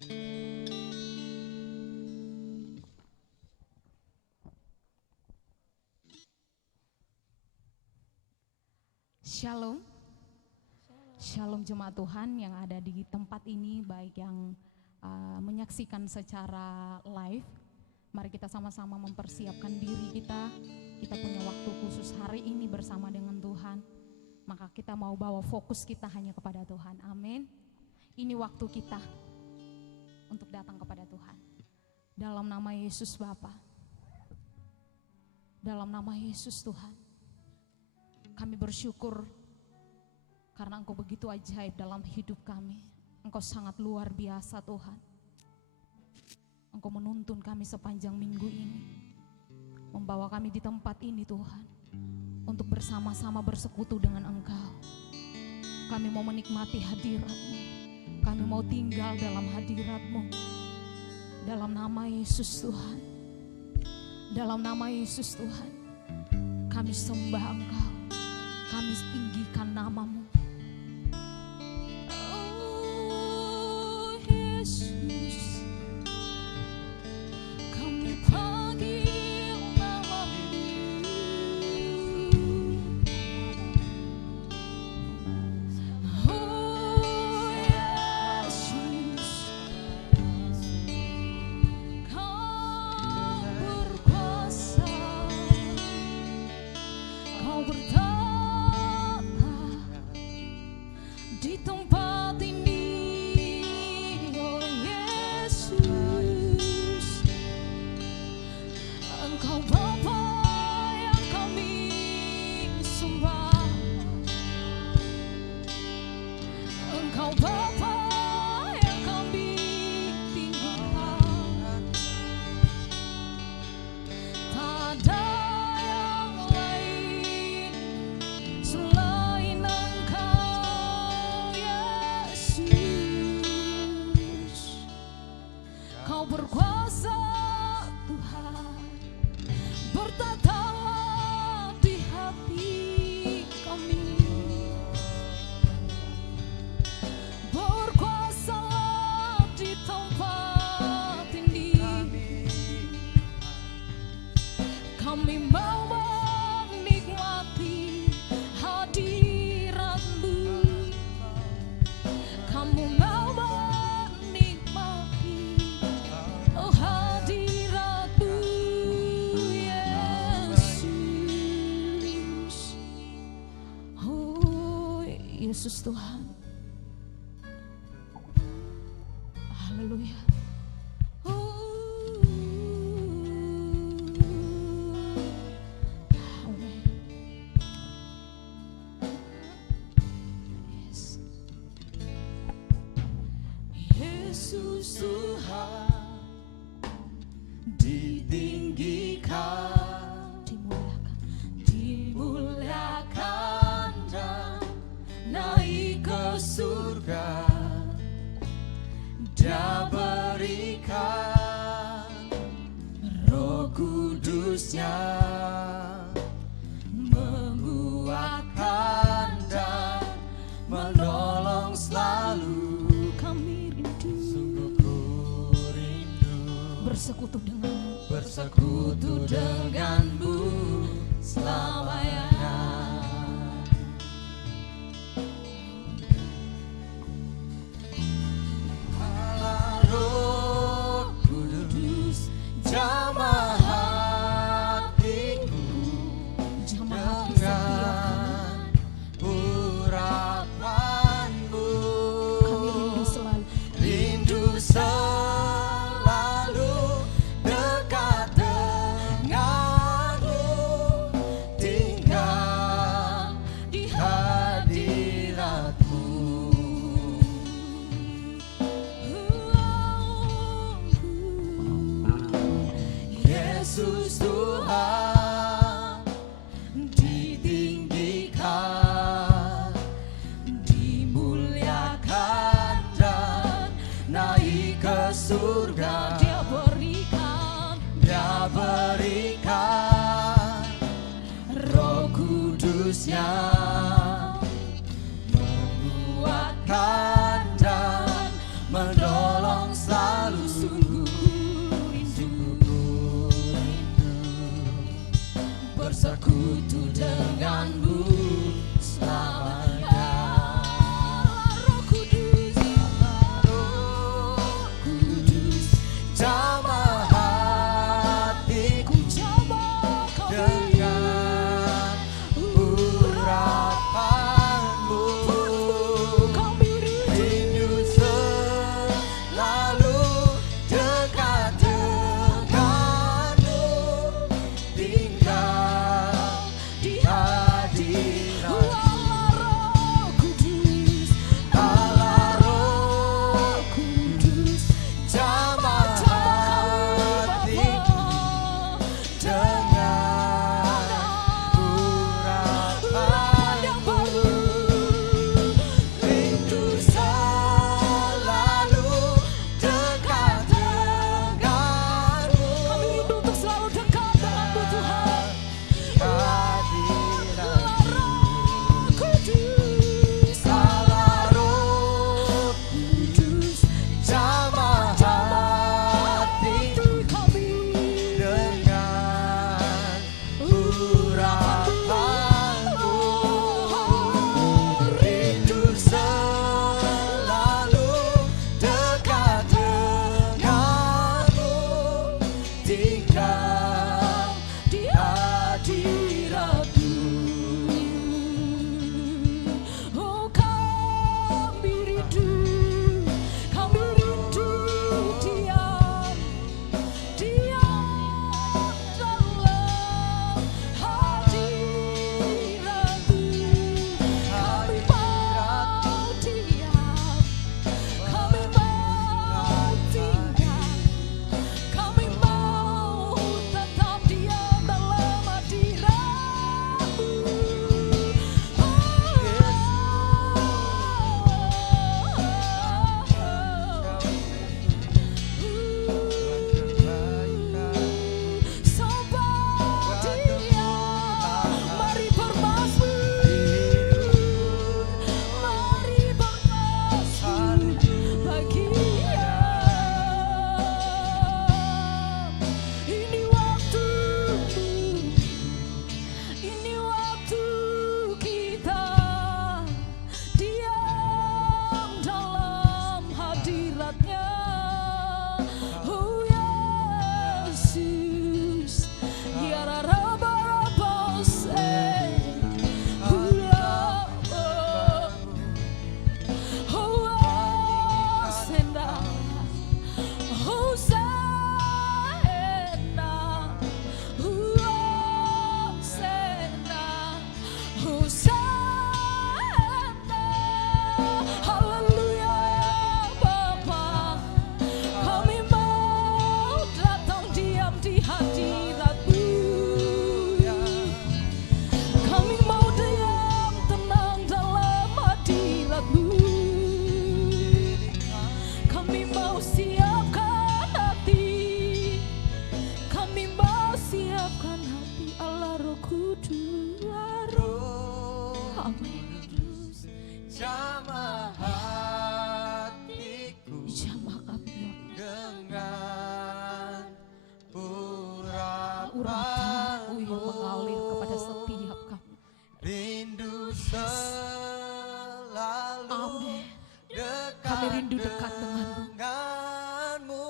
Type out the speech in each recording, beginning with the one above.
Shalom, Shalom jemaat Tuhan yang ada di tempat ini, baik yang menyaksikan secara live. Mari kita sama-sama mempersiapkan diri kita. Kita punya waktu khusus hari ini bersama dengan Tuhan. Maka kita mau bawa fokus kita hanya kepada Tuhan. Amin. Ini waktu kita untuk datang kepada Tuhan. Dalam nama Yesus Bapa, dalam nama Yesus Tuhan, kami bersyukur karena Engkau begitu ajaib dalam hidup kami. Engkau sangat luar biasa Tuhan. Engkau menuntun kami sepanjang minggu ini, membawa kami di tempat ini Tuhan, untuk bersama-sama bersekutu dengan Engkau. Kami mau menikmati hadirat-Mu, kami mau tinggal dalam hadirat-Mu. Dalam nama Yesus Tuhan, dalam nama Yesus Tuhan, kami sembah Engkau, kami tinggikan nama-Mu. Oh Yesus, kami panggil nama-Mu. Oh Yesus, Kau berkuasa, Kau bertata di tempat ini, oh Yesus. Engkau Bapa yang kami sembah, Engkau Bapa yang kami tinggikan. Tak ada yang lain selain Engkau Yesus. Kau berkuasa Tuhan, bertatalah di hati kami. Berkuasalah di tempat ini. Kami mau menikmati hadirat-Mu. Kamu mau menikmati hadirat-Mu Yesus. Oh Yesus Tuhan, haleluya. Amin. Yes. Yesus Tuhan ditinggikan, dimuliakan dan naik ke surga. Dia berikan Roh Kudusnya, menguatkan dan menolong selalu. Kami rindu, sungguh ku rindu bersekutu denganmu selamanya. Allah Roh Kudus, jamah hatiku dengan urapanmu. Rindu selalu dekat denganmu, tinggal di hadiratmu. Yesus Tuhan ditinggikan, dimuliakan dan naik ke surga. Dia berikan Roh Kudusnya, menguatkan dan menolong selalu. siapkan hati, kami mau siapkan hati. Allah Roh Kudus, Amin. Jamah hatiku, Jamah kami dengan urapanmu yang mengalir kepada setiap kami. rindu selalu Amin. dekat, Kami rindu dekat denganmu.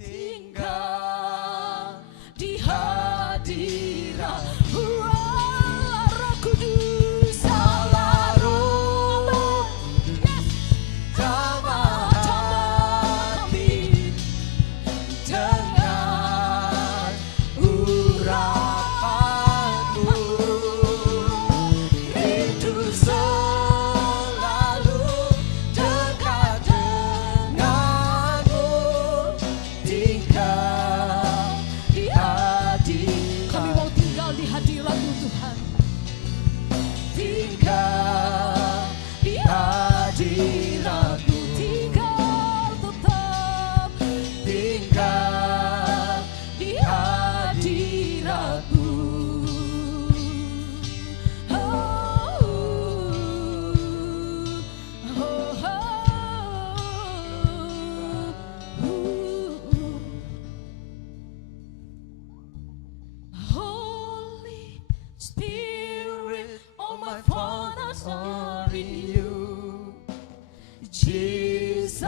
Tinggal Di hadiratmu, Allah Roh Kudus, Allah Roh Kudus. jamah kami dengan urapanmu, rindu selalu dekat denganmu, tinggal di hati. Kami mau tinggal di hadirat-Mu Tuhan. tinggal di hadirat-Mu, Tinggal tetap tinggal di hadirat-Mu. Holy Spirit, all my fathers are in you. Jesus,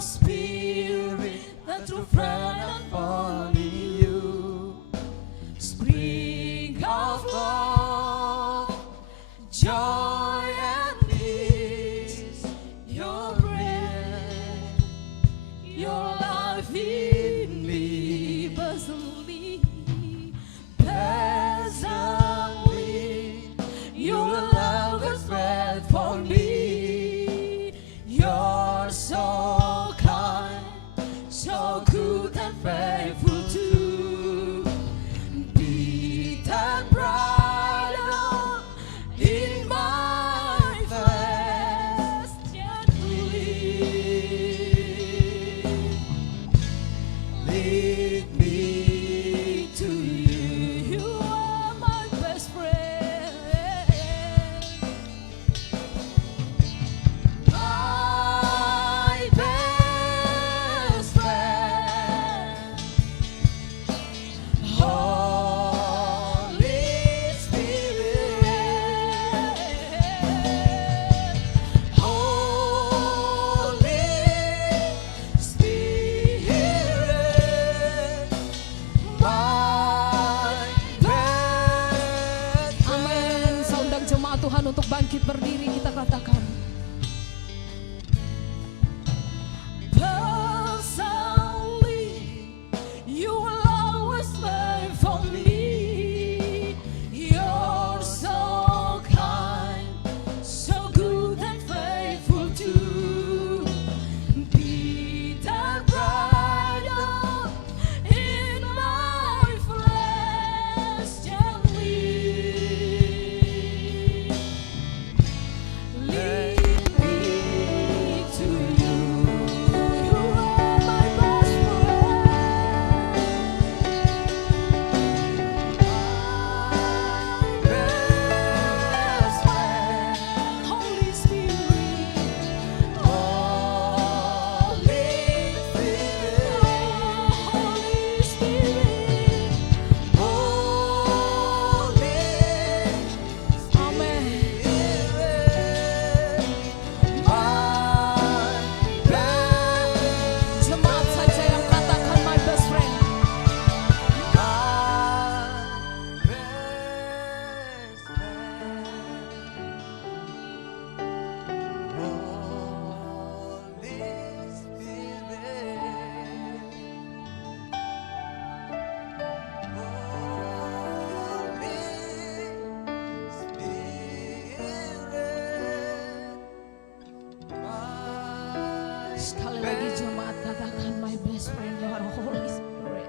Spirit, that true friend upon you. Spring of love, joy and peace, your breath, your life in me, personally, your love is spread for me. You're so kind, so good and faithful to be that brighter in my face gently. lead me to you. You are my best friend, My best friend, Holy Spirit, Holy Spirit, my best Amin. Saya undang jemaat Tuhan untuk bangkit berdiri, kita katakan personally, you will always pray for me. You're so kind, so good and faithful to be that brighter in my flesh gently. Lead me to you. You are my best friend. Holy Spirit, Holy Spirit, Amen. Jemaat saja yang katakan my best friend. Sekali lagi jemaat katakan my best friend, you are Holy Spirit.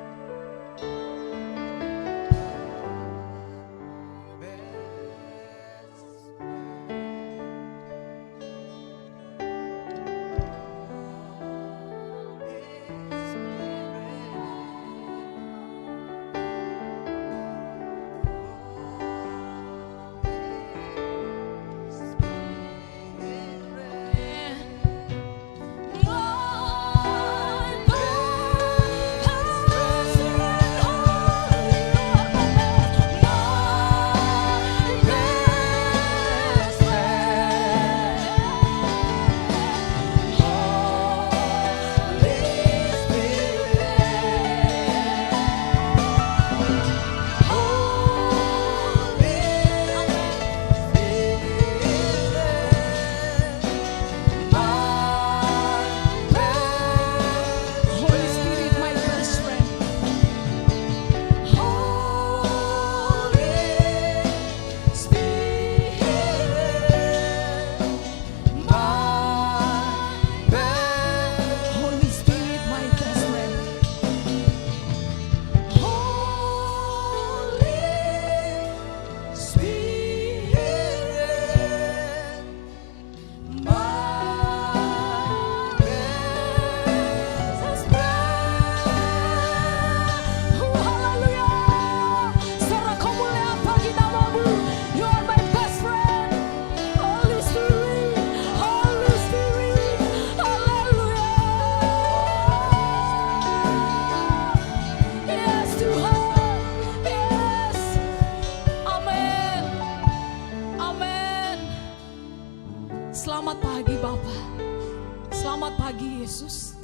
Selamat pagi Yesus.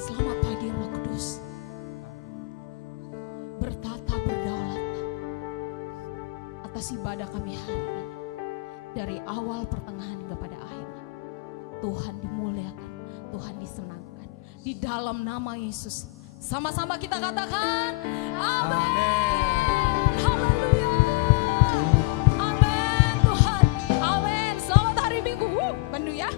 Selamat pagi Roh Kudus. Bertata berdaulat atas ibadah kami hari ini. Dari awal pertengahan hingga pada akhirnya. Tuhan dimuliakan, Tuhan disenangkan. Di dalam nama Yesus. Sama-sama kita katakan amin. Haleluya. Amin Tuhan. Amin. Selamat hari Minggu. Penuh ya.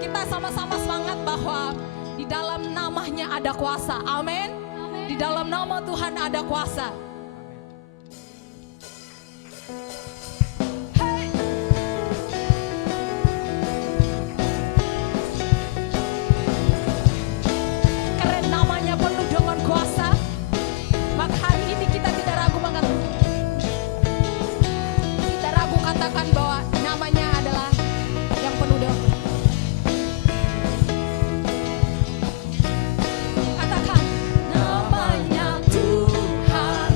Kita sama-sama semangat bahwa di dalam namanya ada kuasa. Amin. Di dalam nama Tuhan ada kuasa. Hey. Keren, namanya penuh dengan kuasa. Maka hari ini kita tidak ragu mengatakan, tidak ragu katakan bahwa namanya adalah yang penuh dengan katakan namanya Tuhan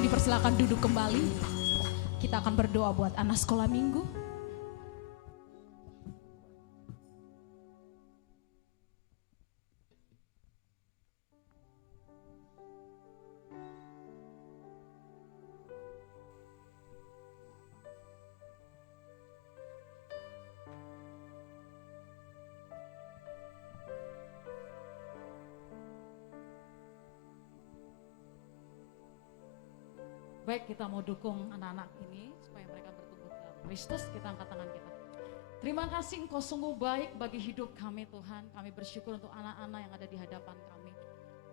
dipersilakan duduk kembali. Kita akan berdoa buat anak sekolah minggu. Baik, kita mau dukung anak-anak ini supaya mereka bertumbuh dalam Kristus. Kita angkat tangan kita. Terima kasih Engkau sungguh baik bagi hidup kami Tuhan. Kami bersyukur untuk anak-anak yang ada di hadapan kami.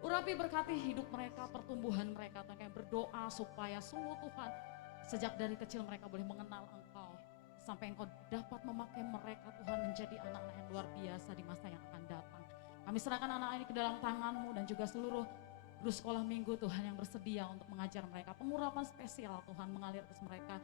Urapi berkati hidup mereka, pertumbuhan mereka. Tuhan, kami berdoa supaya sungguh Tuhan sejak dari kecil mereka boleh mengenal Engkau. Sampai Engkau dapat memakai mereka Tuhan menjadi anak-anak yang luar biasa di masa yang akan datang. Kami serahkan anak-anak ini ke dalam tangan-Mu dan juga seluruh guru sekolah minggu Tuhan yang bersedia untuk mengajar mereka. Pengurapan spesial Tuhan mengalir atas mereka.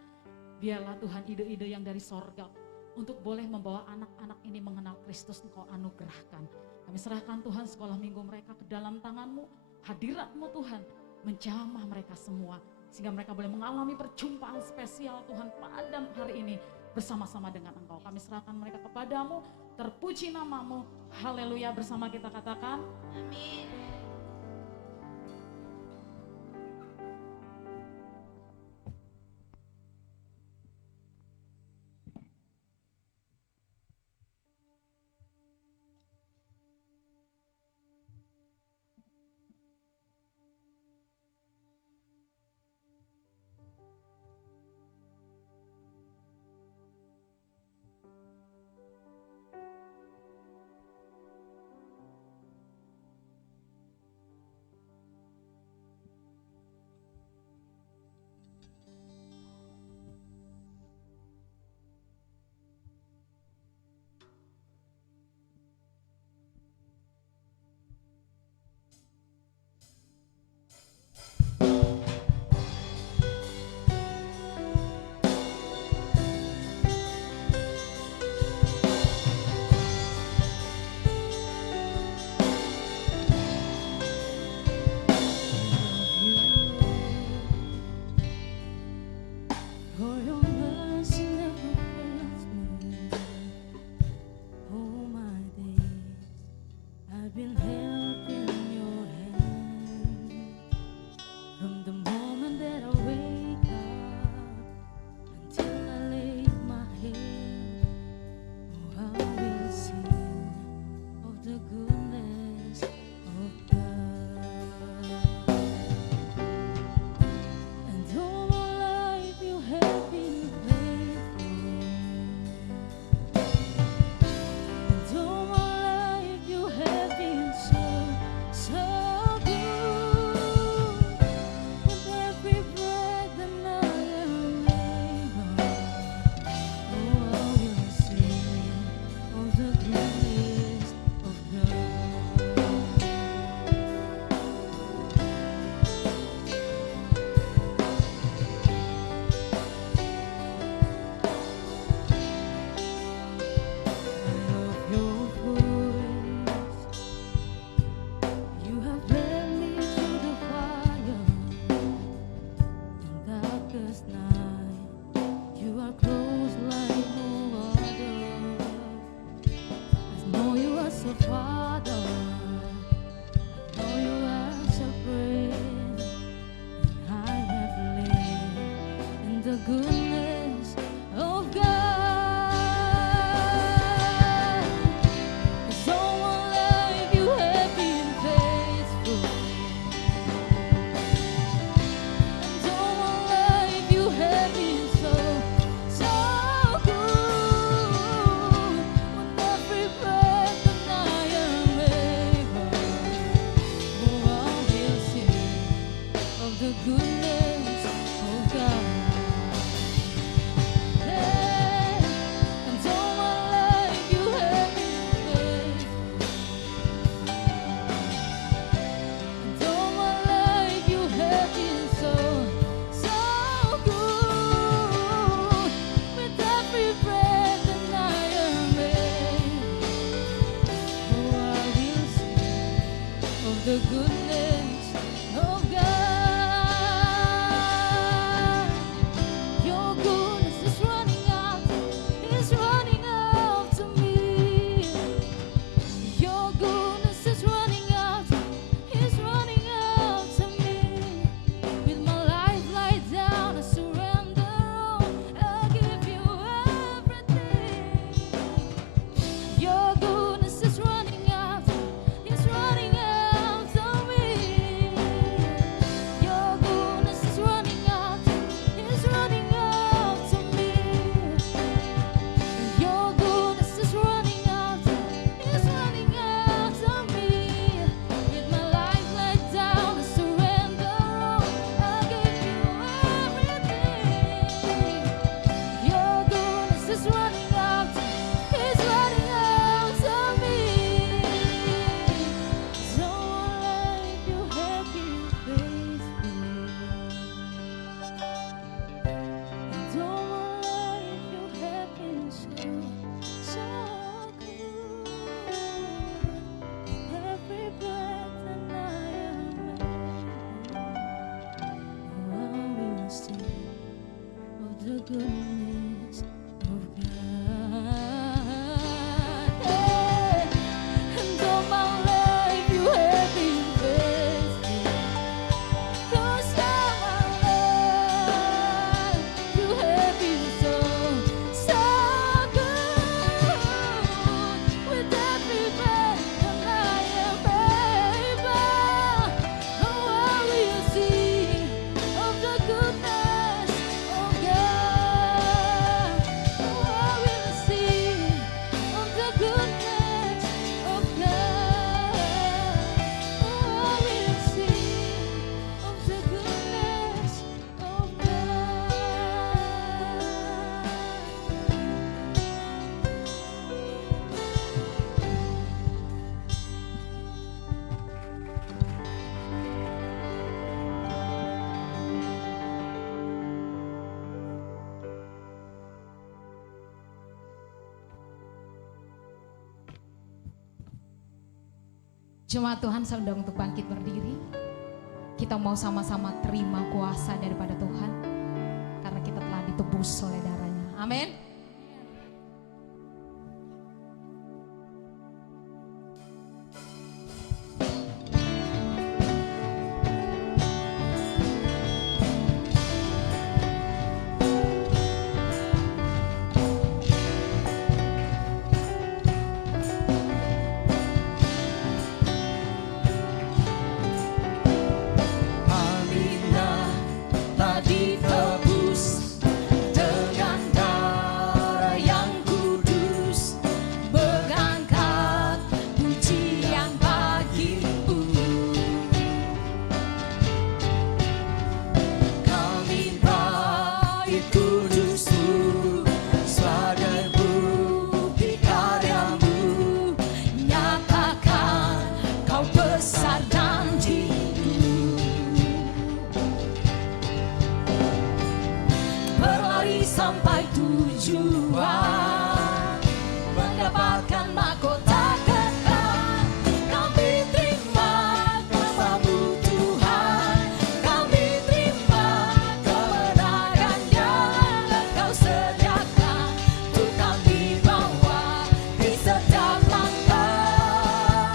Biarlah Tuhan ide-ide yang dari sorga untuk boleh membawa anak-anak ini mengenal Kristus Engkau anugerahkan. Kami serahkan Tuhan sekolah minggu mereka ke dalam tangan-Mu. Hadirat-Mu Tuhan menjamah mereka semua. Sehingga mereka boleh mengalami perjumpaan spesial Tuhan pada hari ini bersama-sama dengan Engkau. Kami serahkan mereka kepadamu. Terpuji nama-Mu. Haleluya, bersama kita katakan amin. The goodness of God. Jemaat Tuhan, saya undang untuk bangkit berdiri. Kita mau sama-sama terima kuasa daripada Tuhan, karena kita telah ditebus oleh darahnya. Amin. Sampai tujuan mendapatkan mahkota kekal. Kami terima kuasa-Mu Tuhan, kami terima kemenangan yang Engkau sediakan untuk kami bawa di setiap langkah.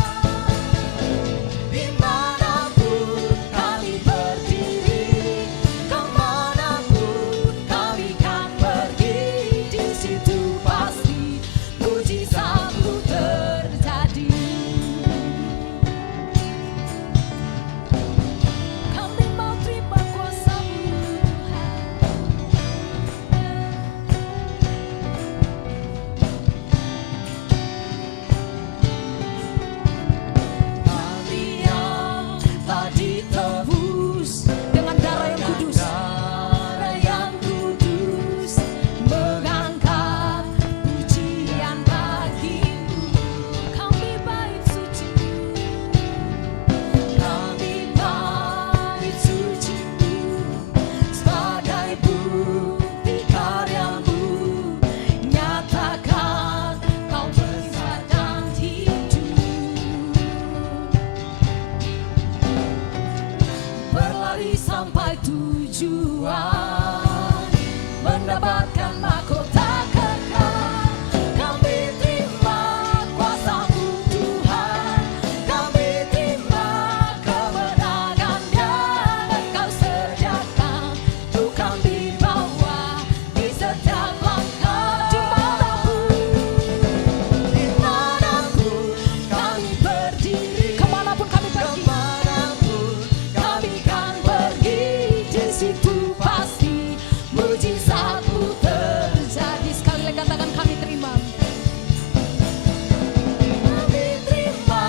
Dimanapun kami berdiri, kemanapun kami kan pergi, di situ pasti mujizat-Mu terjadi. Kami mau terima kuasa-Mu Tuhan. Kami yang telah ditebus dengan darah yang kudus, mengangkat pujian bagi-Mu. Kami bait suci, kami bait suci-Mu, sebagai bukti karya-Mu, nyatakan Kau besar dan hidup. Berlari sampai tujuan, mendapatkan mahkota kekal. Kami terima kuasa-Mu Tuhan, kami terima kemenangan yang Engkau sediakan untuk kami bawa di setiap langkah. Dimanapun kami berdiri, kemanapun kami pergi, kami kan pergi, di situ pasti mujizat-Mu terjadi. Sekali lagi katakan, kami terima. Kami terima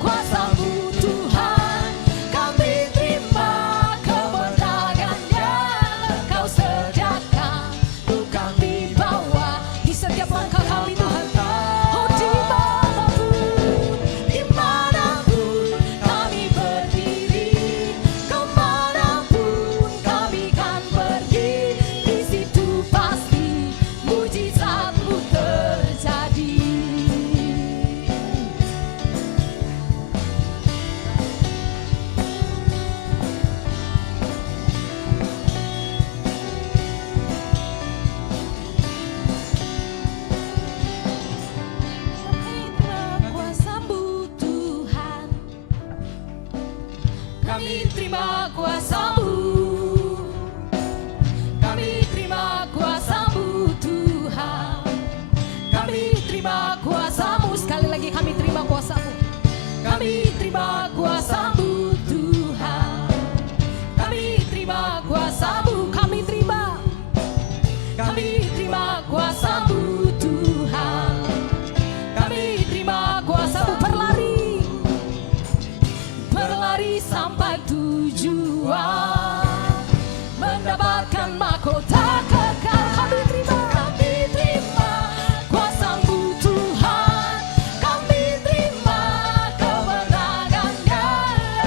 kuasa-Mu Tuhan, kami terima kemenangan yang Engkau sediakan untuk kami bawa di setiap langkah kami Tuhan. Oh, dimanapun kami berdiri, kemanapun kami kan pergi, di situ pasti mujizat-Mu terjadi. Kami terima kuasa-Mu, kami terima kuasa-Mu Tuhan, kami terima kuasa-Mu. Sekali lagi, kami terima kuasa-Mu, kami terima kuasa-Mu Tuhan, kami terima kuasa-Mu, kami terima kuasa-Mu Tuhan, kami terima kuasa-Mu. Berlari sampai tujuan, mendapatkan mahkota kekal. Kami terima kuasa-Mu Tuhan, kami terima kemenangan yang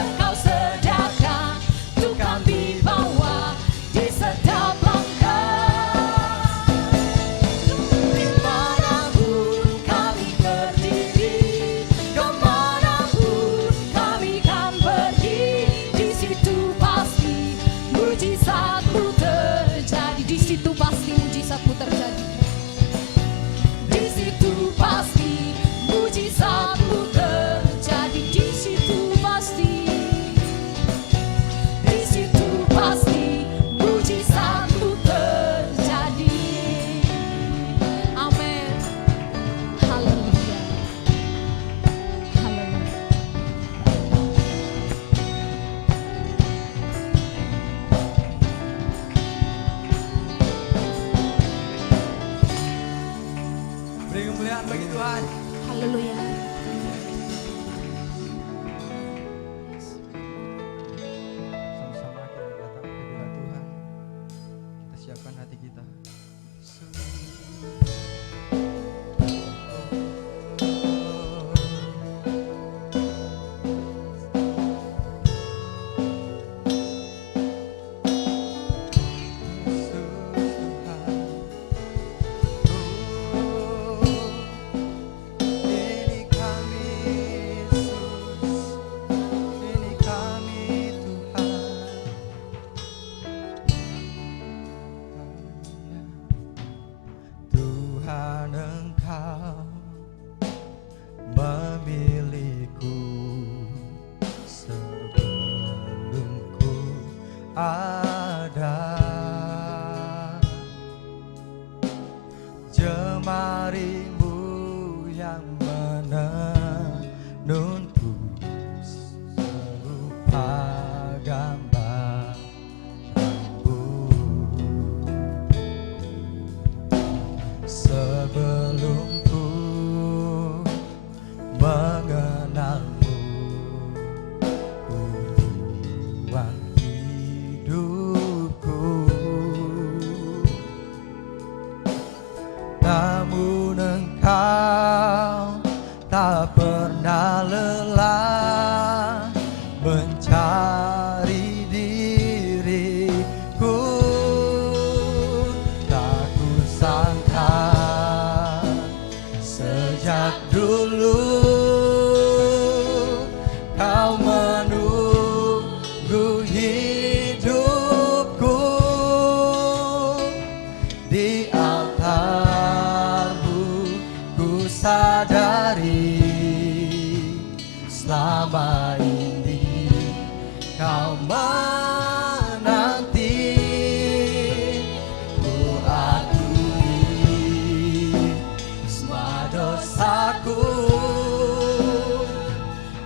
ada jemarimu yang menenunku serupa gambar sebelum ku mengenalmu, Tuhan hidupku. Namun Engkau tak pernah lelah mencari diriku. Tak kusangka sejak dulu Kau menunggu hidupku di altarmu. Ku sadari selama ini Kau menanti. Ku akui semua dosaku,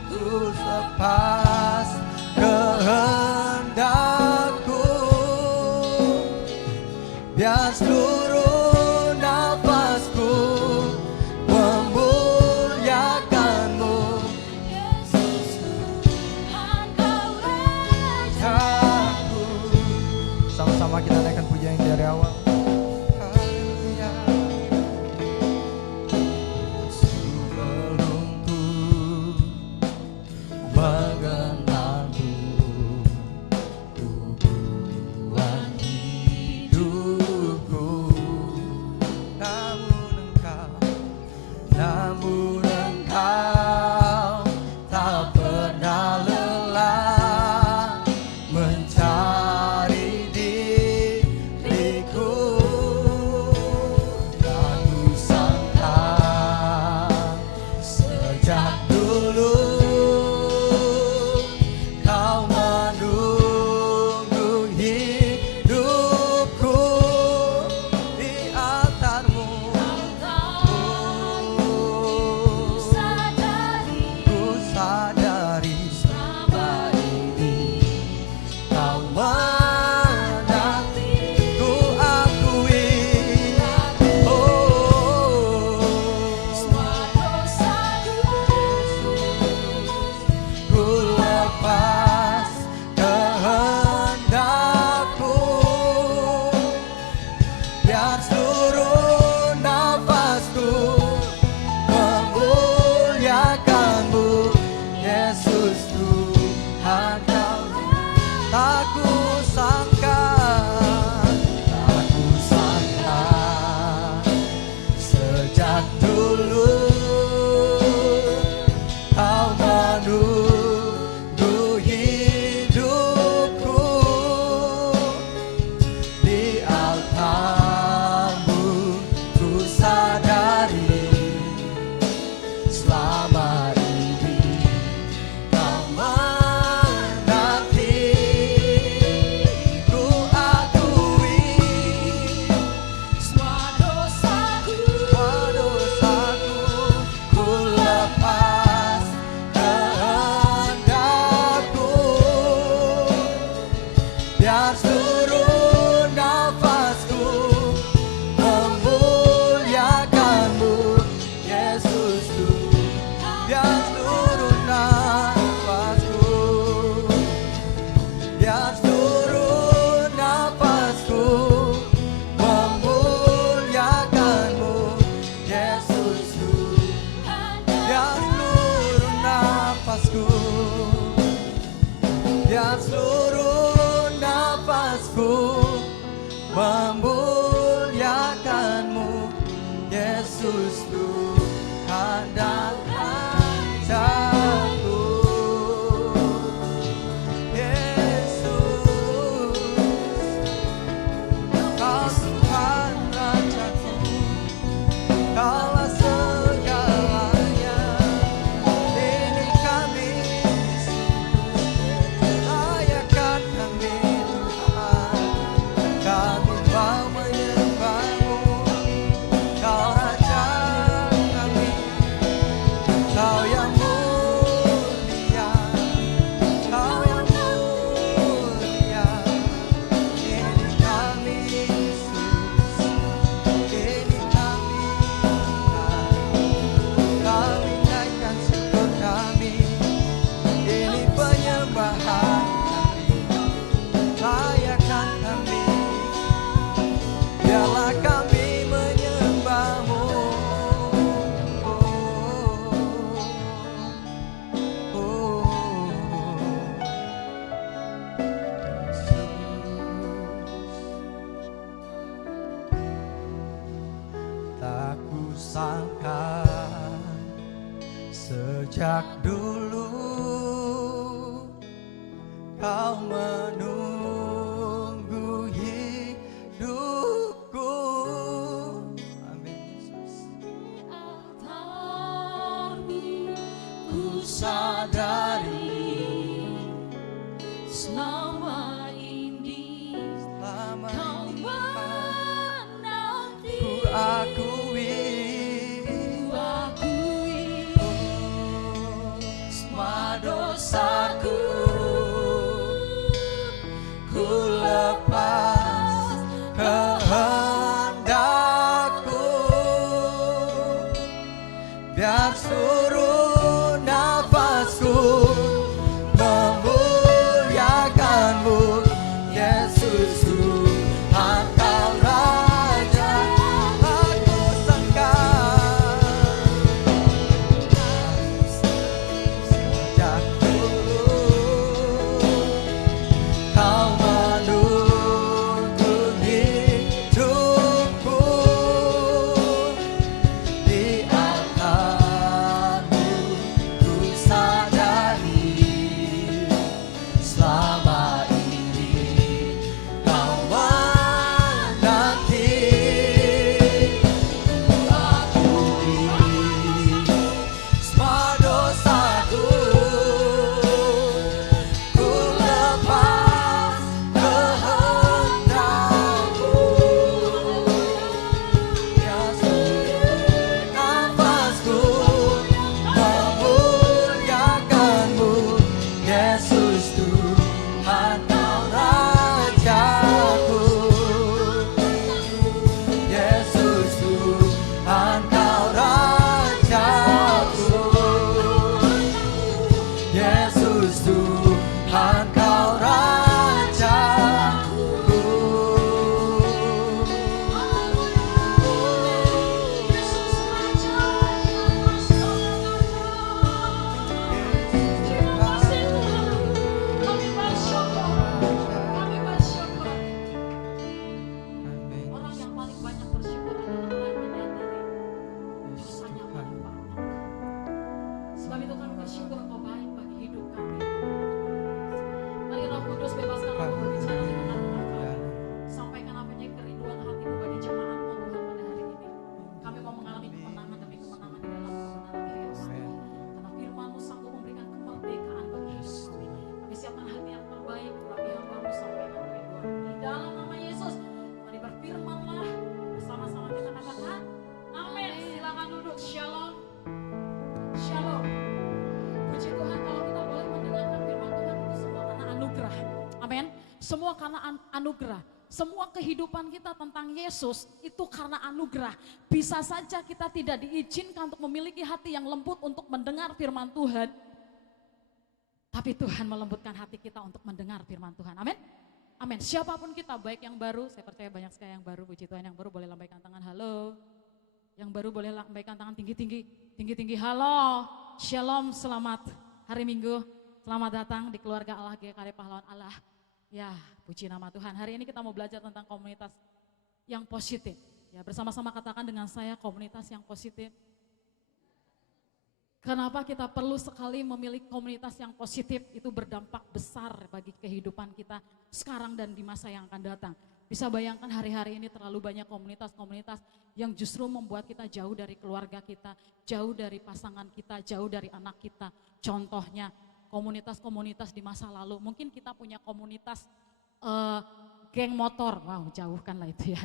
ku lepas kehendakku, biar seluruh nafasku memuliakanmu. Yesus Tuhan Kau Raja. Aku sama-sama kita naikkan pujian dari awal. Haleluya. Sebelum ku mengenalmu, Tuhan hidupku. Namun Engkau tak pernah lelah mencari diriku. Tak kusangka sejak dulu Kau menunggu hidupku di altarmu. Ku sadari selama ini Kau menanti. Ku akui Semua dosaku, ku lepas kehendakku, biar seluruh nafasku memuliakanmu. Yesus Tuhan Kau. Tak kusangka sejak dulu Kau menunggu hidupku di altarmu. Ku sadari selama ini Kau menanti. Ku akui semua dosaku, ku lepas kehendakku, biar seluruh nafasku memuliakanmu. Yesus Tuhan, biar seluruh nafasku, biar seluruh nafasku memuliakanmu. Yesus Tuhan, biar seluruh nafasku, biar seluruh nafasku memuliakanmu. Yesus Tuhan dan Rajaku. Yesus, Kau Tuhan Rajaku, Kaulah segalanya. Ini kami layak sangka sejak dulu kau menunggu hidupku. Amin Yesus. Ku sadari selama ini kau menanti. Ku akui semua dosaku, ku lepas kehendakku, biar seluruh nafasku memuliakanmu, Yesus Tuhan Kau Raja. Aku sangka sejak dulu Kau menunggu hidupku, di altarmu ku sadari selama ini kau menanti. Ku akui semua dosaku, ku lepas kehendakku, biar seluruh nafasku memuliakanmu, Yesus Tuhan Kau Rajaku, Yesus Tuhan Kau Rajaku, Yesus Tuhan Kau Rajaku. Amin. Orang yang paling banyak bersyukur adalah orang yang menyadari dosanya paling banyak. Sebab itu kami bersyukur Engkau baik bagi hidup kami. Mari Roh Kudus bebaskan aku berbicara di tengah-tengah kami. Sampaikan apa yang kerinduan hatimu bagi jemaat-Mu Tuhan pada hari ini. Kami mau mengalami kemenangan demi kemenangan di dalam kebenaran Yesus. Karena firman-Mu sanggup memberikan kemerdekaan bagi hidup kami. Kami siapkan hati yang terbaik bagi hamba-Mu, sampaikan kerinduan. Di dalam nama Yesus, mari berfirmanlah bersama-sama kita katakan amin. Silakan duduk. Shalom. Shalom. Puji Tuhan kalau kita boleh mendengarkan firman Tuhan itu semua karena anugerah. Amin. Semua karena anugerah. Semua kehidupan kita tentang Yesus itu karena anugerah. Bisa saja kita tidak diizinkan untuk memiliki hati yang lembut untuk mendengar firman Tuhan. Tapi Tuhan melembutkan hati kita untuk mendengar firman Tuhan. Amin. Amin. Siapapun kita, baik yang baru, saya percaya banyak sekali yang baru. Puji Tuhan, yang baru boleh lambaikan tangan. Halo. Yang baru boleh lambaikan tangan tinggi-tinggi. Tinggi-tinggi. Halo. Shalom, selamat hari Minggu. Selamat datang di keluarga Allah GKD Pahlawan Allah. Ya, puji nama Tuhan. Hari ini kita mau belajar tentang komunitas yang positif. Ya, bersama-sama katakan dengan saya komunitas yang positif. Kenapa kita perlu sekali memiliki komunitas yang positif, itu berdampak besar bagi kehidupan kita sekarang dan di masa yang akan datang. Bisa bayangkan hari-hari ini terlalu banyak komunitas-komunitas yang justru membuat kita jauh dari keluarga kita, jauh dari pasangan kita, jauh dari anak kita. Contohnya komunitas-komunitas di masa lalu, mungkin kita punya komunitas geng motor, wow jauhkanlah itu ya,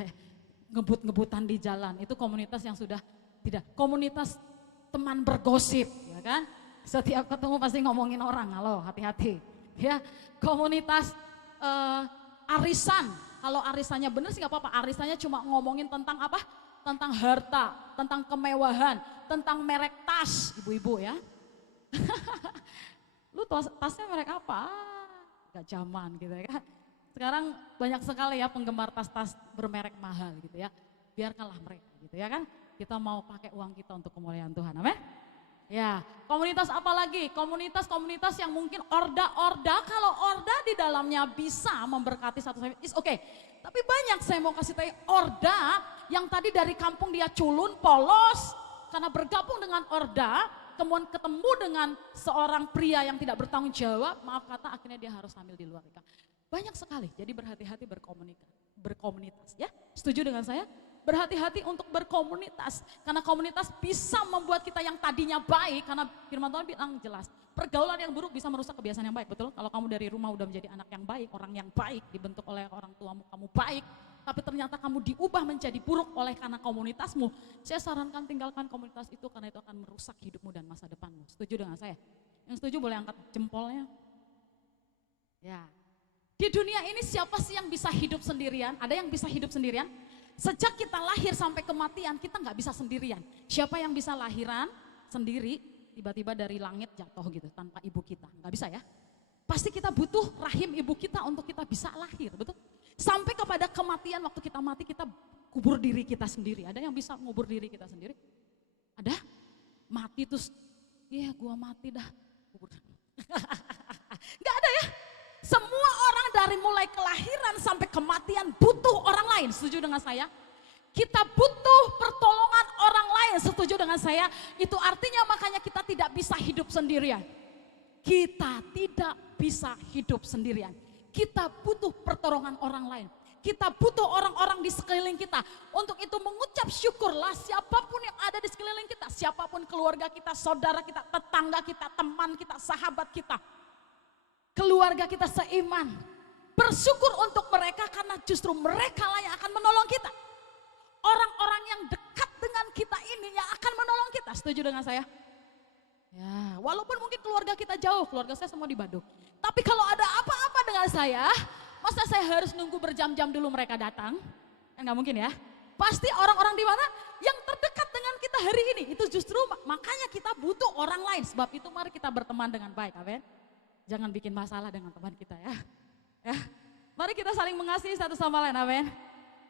ngebut-ngebutan di jalan, itu komunitas yang sudah tidak, komunitas teman bergosip, ya kan? Setiap ketemu pasti ngomongin orang, halo hati-hati. Ya, komunitas arisan, kalau arisannya bener sih nggak apa-apa. Arisannya cuma ngomongin tentang apa? Tentang harta, tentang kemewahan, tentang merek tas, ibu-ibu ya. Lu tasnya merek apa? Gak zaman gitu ya kan. Sekarang banyak sekali ya penggemar tas-tas bermerek mahal gitu ya. Biarkanlah mereka gitu ya kan. Kita mau pakai uang kita untuk kemuliaan Tuhan, amin? Ya, komunitas apa lagi? Komunitas-komunitas yang mungkin orda-orda, kalau orda di dalamnya bisa memberkati satu sama lain, is oke. Tapi banyak saya mau kasih tahu orda yang tadi dari kampung dia culun, polos, karena bergabung dengan Orda, kemudian ketemu dengan seorang pria yang tidak bertanggung jawab, maaf kata akhirnya dia harus hamil di luar nikah. Banyak sekali, jadi berhati-hati berkomunitas ya. Setuju dengan saya? Berhati-hati untuk berkomunitas, karena komunitas bisa membuat kita yang tadinya baik, karena firman Tuhan bilang jelas, pergaulan yang buruk bisa merusak kebiasaan yang baik, betul? Kalau kamu dari rumah udah menjadi anak yang baik, orang yang baik, dibentuk oleh orang tuamu, kamu baik, tapi ternyata kamu diubah menjadi buruk oleh karena komunitasmu, saya sarankan tinggalkan komunitas itu, karena itu akan merusak hidupmu dan masa depanmu. Setuju dengan saya? Yang setuju boleh angkat jempolnya. Ya. Di dunia ini siapa sih yang bisa hidup sendirian? Ada yang bisa hidup sendirian? Sejak kita lahir sampai kematian kita nggak bisa sendirian. Siapa yang bisa lahiran sendiri tiba-tiba dari langit jatuh gitu tanpa ibu kita? Nggak bisa ya. Pasti kita butuh rahim ibu kita untuk kita bisa lahir, betul? Sampai kepada kematian, waktu kita mati kita kubur diri kita sendiri. Ada yang bisa ngubur diri kita sendiri? Ada? Mati terus, iya gua mati dah. Kubur. Nggak ada ya. Semua orang dari mulai kelahiran sampai kematian butuh orang lain. Setuju dengan saya? Kita butuh pertolongan orang lain. Setuju dengan saya? Itu artinya makanya kita tidak bisa hidup sendirian. Kita tidak bisa hidup sendirian. Kita butuh pertolongan orang lain. Kita butuh orang-orang di sekeliling kita. Untuk itu mengucap syukurlah siapapun yang ada di sekeliling kita. Siapapun keluarga kita, saudara kita, tetangga kita, teman kita, sahabat kita. Keluarga kita seiman. Bersyukur untuk mereka karena justru mereka lah yang akan menolong kita. Orang-orang yang dekat dengan kita ini yang akan menolong kita. Setuju dengan saya? Ya, walaupun mungkin keluarga kita jauh, keluarga saya semua di Bandung. Tapi kalau ada apa-apa dengan saya, masa saya harus nunggu berjam-jam dulu mereka datang? Enggak mungkin ya. Pasti orang-orang di mana yang terdekat dengan kita hari ini. Itu justru makanya kita butuh orang lain. Sebab itu mari kita berteman dengan baik, amin. Jangan bikin masalah dengan teman kita ya. Ya, mari kita saling mengasihi satu sama lain, amin.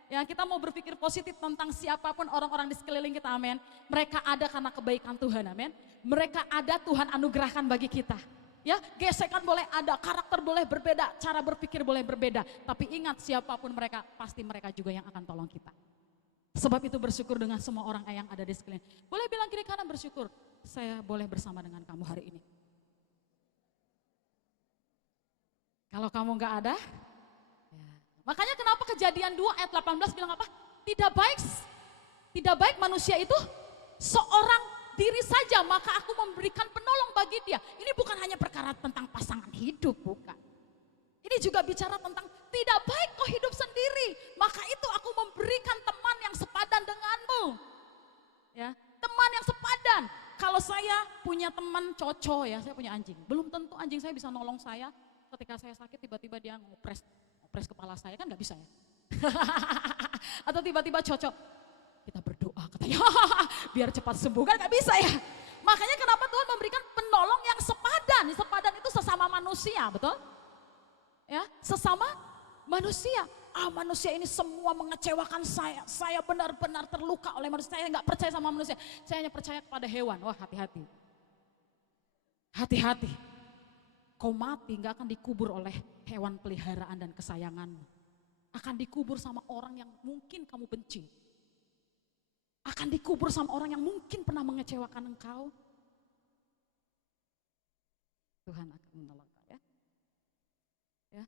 Ya, kita mau berpikir positif tentang siapapun orang-orang di sekeliling kita, amin. Mereka ada karena kebaikan Tuhan, amin. Mereka ada Tuhan anugerahkan bagi kita. Ya, gesekan boleh ada, karakter boleh berbeda, cara berpikir boleh berbeda. Tapi ingat siapapun mereka, pasti mereka juga yang akan tolong kita. Sebab itu bersyukur dengan semua orang yang ada di sekeliling. Boleh bilang kiri kanan bersyukur, saya boleh bersama dengan kamu hari ini. Kalau kamu nggak ada, ya. Makanya kenapa Kejadian 2 ayat 18 bilang apa? Tidak baik manusia itu seorang diri saja, maka aku memberikan penolong bagi dia. Ini bukan hanya perkara tentang pasangan hidup, bukan. Ini juga bicara tentang tidak baik kau hidup sendiri, maka itu aku memberikan teman yang sepadan denganmu. Ya, teman yang sepadan. Kalau saya punya teman cocok ya, saya punya anjing. Belum tentu anjing saya bisa nolong saya. Ketika saya sakit tiba-tiba dia ngopres kepala saya, kan nggak bisa ya. Atau tiba-tiba cocok, kita berdoa katanya biar cepat sembuh, kan nggak bisa ya. Makanya kenapa Tuhan memberikan penolong yang sepadan. Sepadan itu sesama manusia, betul? Ya, sesama manusia. Manusia ini semua mengecewakan saya. Saya benar-benar terluka oleh manusia. Saya nggak percaya sama manusia. Saya hanya percaya kepada hewan. Wah, hati-hati. Hati-hati. Kau mati gak akan dikubur oleh hewan peliharaan dan kesayanganmu. Akan dikubur sama orang yang mungkin kamu benci. Akan dikubur sama orang yang mungkin pernah mengecewakan engkau. Tuhan akan menolong ya. Ya.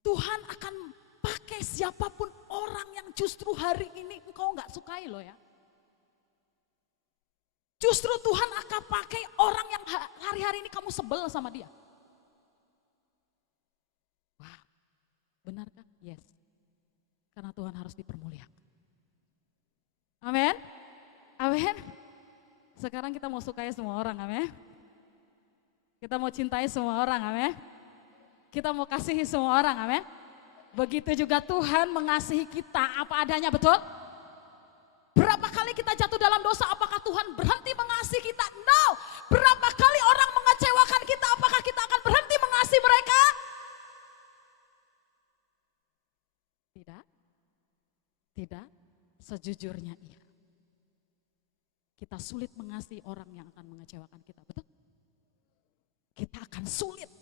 Tuhan akan pakai siapapun orang yang justru hari ini engkau gak sukai loh ya. Justru Tuhan akan pakai orang yang hari-hari ini kamu sebel sama dia. Benarkah? Yes. Karena Tuhan harus dipermuliakan. Amin. Amin. Sekarang kita mau sukai semua orang, amin. Kita mau cintai semua orang, amin. Kita mau kasihi semua orang, amin. Begitu juga Tuhan mengasihi kita apa adanya, betul? Berapa kali kita jatuh dalam dosa, apakah Tuhan berhenti mengasihi kita? No. Berapa kali orang mengecewakan kita, apakah kita akan berhenti mengasihi mereka? Tidak, sejujurnya iya. Kita sulit mengasihi orang yang akan mengecewakan kita, betul? Kita akan sulit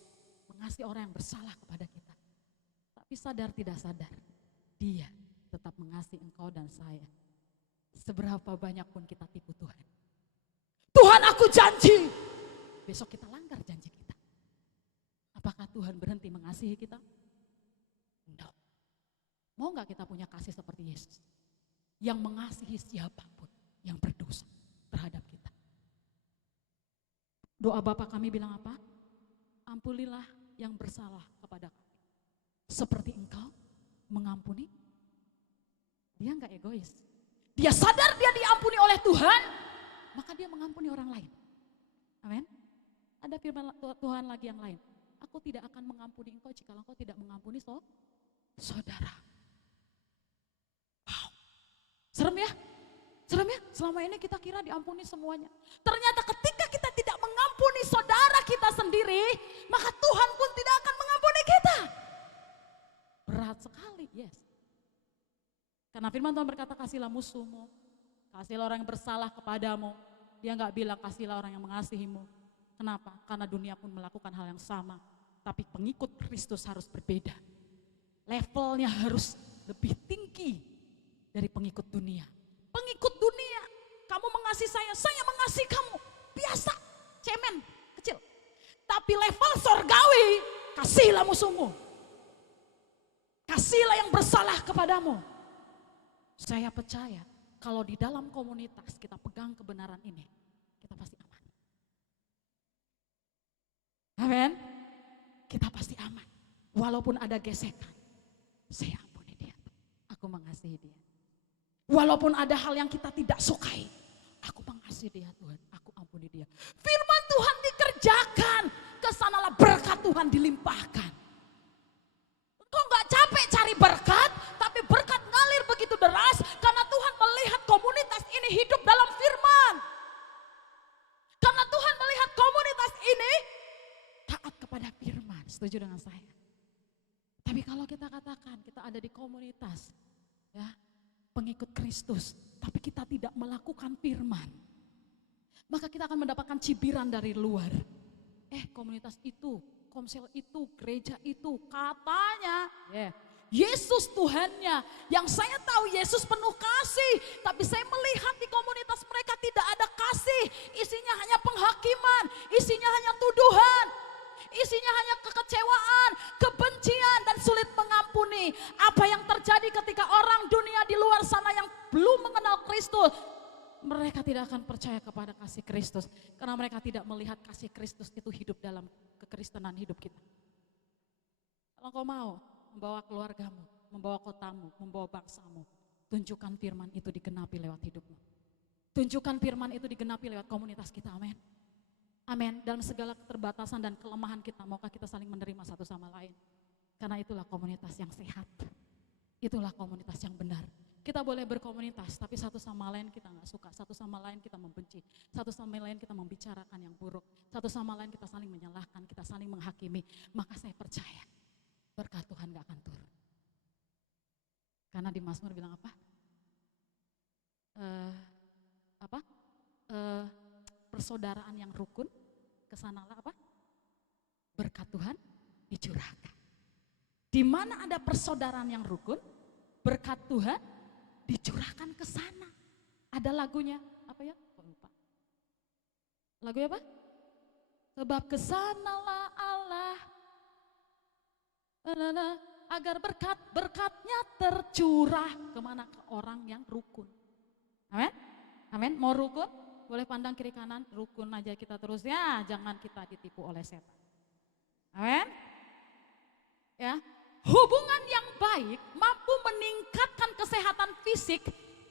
mengasihi orang yang bersalah kepada kita. Tapi sadar tidak sadar, dia tetap mengasihi engkau dan saya. Seberapa banyak pun kita tipu Tuhan. Tuhan aku janji. Besok kita langgar janji kita. Apakah Tuhan berhenti mengasihi kita? No. Mau gak kita punya kasih seperti Yesus? Yang mengasihi siapapun yang berdosa terhadap kita. Doa Bapa kami bilang apa? Ampunilah yang bersalah kepada kami. Seperti engkau mengampuni. Dia gak egois. Dia sadar dia diampuni oleh Tuhan, maka dia mengampuni orang lain. Amin. Ada firman Tuhan lagi yang lain. Aku tidak akan mengampuni engkau jika engkau tidak mengampuni saudara. Wow. Serem ya? Serem ya? Selama ini kita kira diampuni semuanya. Ternyata ketika kita tidak mengampuni saudara kita sendiri, maka Tuhan pun tidak akan mengampuni kita. Berat sekali, yes. Karena firman Tuhan berkata, kasihlah musuhmu, kasihlah orang yang bersalah kepadamu. Dia gak bilang kasihlah orang yang mengasihimu. Kenapa? Karena dunia pun melakukan hal yang sama. Tapi pengikut Kristus harus berbeda. Levelnya harus lebih tinggi dari pengikut dunia. Pengikut dunia, kamu mengasihi saya mengasihi kamu. Biasa, cemen, kecil. Tapi level sorgawi, kasihlah musuhmu. Kasihlah yang bersalah kepadamu. Saya percaya kalau di dalam komunitas kita pegang kebenaran ini, kita pasti aman. Amin. Kita pasti aman. Walaupun ada gesekan, saya ampuni dia. Aku mengasihi dia. Walaupun ada hal yang kita tidak sukai, aku mengasihi dia Tuhan, aku ampuni dia. Firman Tuhan dikerjakan, kesanalah berkat Tuhan dilimpahkan. Kok gak capek cari berkat, tapi berkat ngalir begitu deras karena Tuhan melihat komunitas ini hidup dalam firman. Karena Tuhan melihat komunitas ini taat kepada firman. Setuju dengan saya? Tapi kalau kita katakan kita ada di komunitas ya, pengikut Kristus, tapi kita tidak melakukan firman, maka kita akan mendapatkan cibiran dari luar. Komunitas itu, komsel itu, gereja itu, katanya Yesus Tuhannya. Yang saya tahu Yesus penuh kasih, tapi saya melihat di komunitas mereka tidak ada kasih. Isinya hanya penghakiman, isinya hanya tuduhan, isinya hanya kekecewaan, kebencian, dan sulit mengampuni. Apa yang terjadi ketika orang dunia di luar sana yang belum mengenal Kristus, mereka tidak akan percaya kepada kasih Kristus. Karena mereka tidak melihat kasih Kristus itu hidup dalam kekristenan hidup kita. Kalau kau mau membawa keluargamu, membawa kotamu, membawa bangsamu, tunjukkan firman itu digenapi lewat hidupmu. Tunjukkan firman itu digenapi lewat komunitas kita, amin. Amin. Dalam segala keterbatasan dan kelemahan kita, maukah kita saling menerima satu sama lain. Karena itulah komunitas yang sehat. Itulah komunitas yang benar. Kita boleh berkomunitas, tapi satu sama lain kita gak suka, satu sama lain kita membenci, satu sama lain kita membicarakan yang buruk, satu sama lain kita saling menyalahkan, kita saling menghakimi. Maka saya percaya berkat Tuhan gak akan turun. Karena di Mazmur bilang apa? Persaudaraan yang rukun, kesanalah apa? Berkat Tuhan dicurahkan. Di mana ada persaudaraan yang rukun, berkat Tuhan dicurahkan ke sana. Ada lagunya, apa ya? Kok lupa. Lagunya apa? Sebab kesanalah Allah, agar berkat-berkatnya tercurah kemana? Ke orang yang rukun. Amin? Amin. Mau rukun? Boleh pandang kiri kanan, rukun aja kita terus ya, jangan kita ditipu oleh setan. Amin? Ya. Hubungan yang baik mampu meningkatkan kesehatan fisik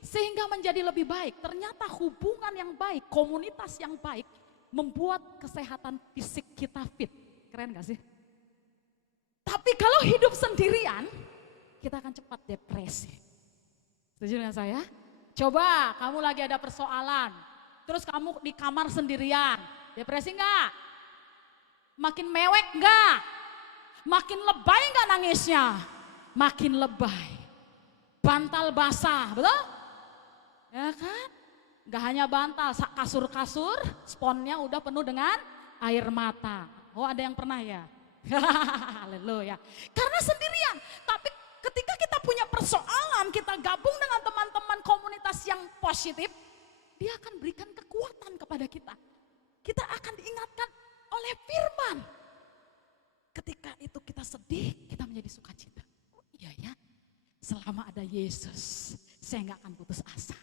sehingga menjadi lebih baik. Ternyata hubungan yang baik, komunitas yang baik membuat kesehatan fisik kita fit. Keren gak sih? Tapi kalau hidup sendirian, kita akan cepat depresi. Setuju dengan saya? Coba kamu lagi ada persoalan, terus kamu di kamar sendirian, depresi enggak? Makin mewek enggak? Makin lebay enggak nangisnya? Makin lebay. Bantal basah, betul? Ya kan? Enggak hanya bantal, kasur-kasur sponnya udah penuh dengan air mata. Oh, ada yang pernah ya? Haleluya. Karena sendirian. Tapi ketika kita punya persoalan kita gabung dengan teman-teman komunitas yang positif, dia akan berikan kekuatan kepada kita. Kita akan diingatkan oleh firman. Ketika itu kita sedih, kita menjadi sukacita. Oh iya ya, selama ada Yesus, saya nggak akan putus asa.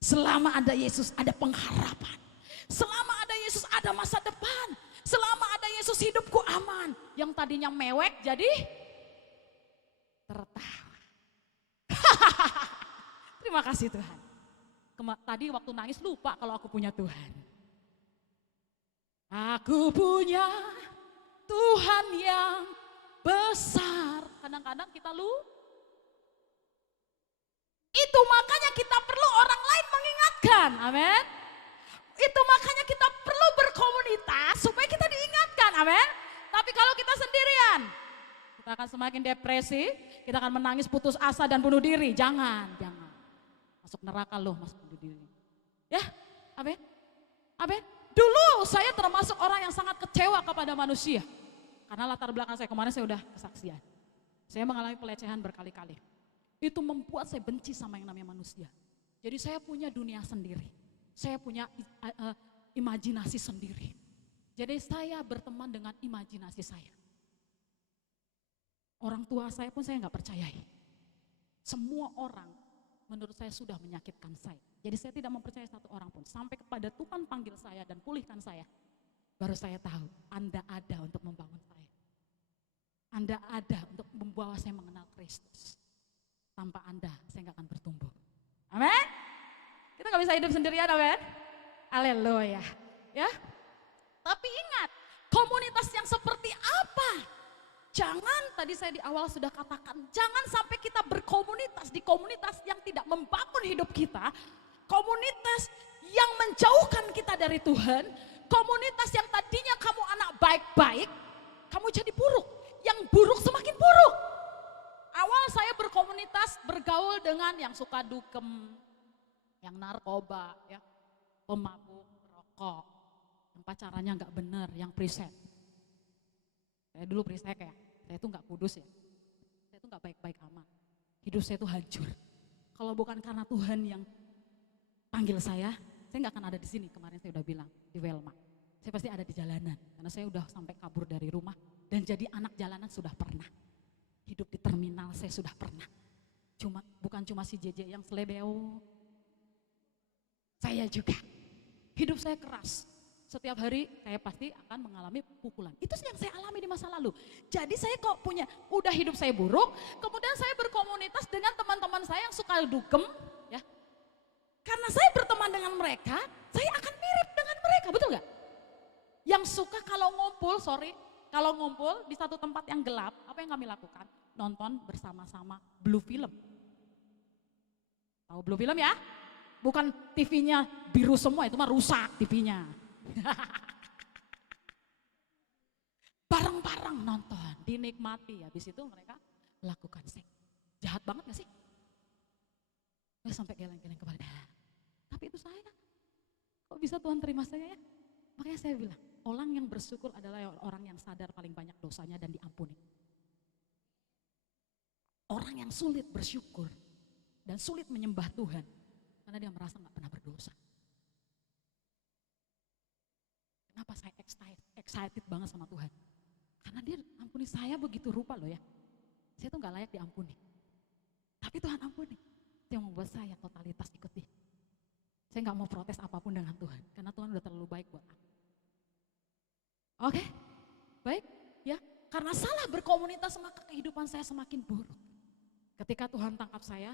Selama ada Yesus ada pengharapan. Selama ada Yesus ada masa depan. Selama ada Yesus hidupku aman. Yang tadinya mewek jadi tertawa. Terima kasih Tuhan. Tadi waktu nangis lupa kalau aku punya Tuhan. Aku punya Tuhan yang besar. Kadang-kadang kita itu makanya kita perlu orang lain mengingatkan. Amin. Itu makanya kita perlu berkomunitas supaya kita diingatkan. Amin. Tapi kalau kita sendirian, kita akan semakin depresi, kita akan menangis putus asa dan bunuh diri. Jangan. Masuk neraka loh, masuk bunuh diri. Ya, amin. Amin. Dulu saya termasuk orang yang sangat kecewa kepada manusia. Karena latar belakang saya kemarin saya udah kesaksian. Saya mengalami pelecehan berkali-kali. Itu membuat saya benci sama yang namanya manusia. Jadi saya punya dunia sendiri. Saya punya imajinasi sendiri. Jadi saya berteman dengan imajinasi saya. Orang tua saya pun saya nggak percayai. Semua orang menurut saya sudah menyakitkan saya. Jadi saya tidak mempercayai satu orang pun. Sampai kepada Tuhan panggil saya dan pulihkan saya. Baru saya tahu Anda ada untuk membangun saya. Anda ada untuk membawa saya mengenal Kristus. Tanpa Anda saya nggak akan bertumbuh. Amin. Kita nggak bisa hidup sendirian, amin. Haleluya. Ya. Tapi ingat, komunitas yang seperti apa? Jangan, tadi saya di awal sudah katakan, jangan sampai kita berkomunitas di komunitas yang tidak membangun hidup kita. Komunitas yang menjauhkan kita dari Tuhan. Komunitas yang tadinya kamu anak baik-baik, kamu jadi buruk. Yang buruk semakin buruk. Awal saya berkomunitas, bergaul dengan yang suka dukem, yang narkoba, ya, pemabuk, rokok, yang pacarannya nggak benar, yang preset. Saya dulu preset ya, saya itu nggak kudus ya, saya itu nggak baik-baik amat. Hidup saya itu hancur. Kalau bukan karena Tuhan yang panggil saya nggak akan ada di sini. Kemarin saya udah bilang di Welma, saya pasti ada di jalanan, karena saya udah sampai kabur dari rumah dan jadi anak jalanan sudah pernah. Hidup di terminal saya sudah pernah. Bukan cuma si JJ yang selebeo. Saya juga. Hidup saya keras. Setiap hari saya pasti akan mengalami pukulan. Itu yang saya alami di masa lalu. Jadi saya kok udah hidup saya buruk, kemudian saya berkomunitas dengan teman-teman saya yang suka dugem, ya. Karena saya berteman dengan mereka, saya akan mirip dengan mereka, betul gak? Yang suka kalau ngumpul di satu tempat yang gelap, apa yang kami lakukan? Nonton bersama-sama Blue Film. Tahu Blue Film ya? Bukan TV-nya biru semua, itu mah rusak TV-nya. Bareng-bareng nonton, dinikmati. Habis itu mereka lakukan seks. Jahat banget gak sih? Nggak sampai geleng-geleng kepala. Tapi itu saya. Kok bisa Tuhan terima saya ya? Makanya saya bilang, orang yang bersyukur adalah orang yang sadar paling banyak dosanya dan diampuni. Orang yang sulit bersyukur dan sulit menyembah Tuhan karena dia merasa nggak pernah berdosa. Kenapa saya excited banget sama Tuhan? Karena dia ampuni saya begitu rupa loh ya. Saya tuh nggak layak diampuni. Tapi Tuhan ampuni. Itu yang membuat saya totalitas ikut dia. Saya nggak mau protes apapun dengan Tuhan karena Tuhan udah terlalu baik buat aku. Oke, baik ya. Karena salah berkomunitas maka kehidupan saya semakin buruk. Ketika Tuhan tangkap saya,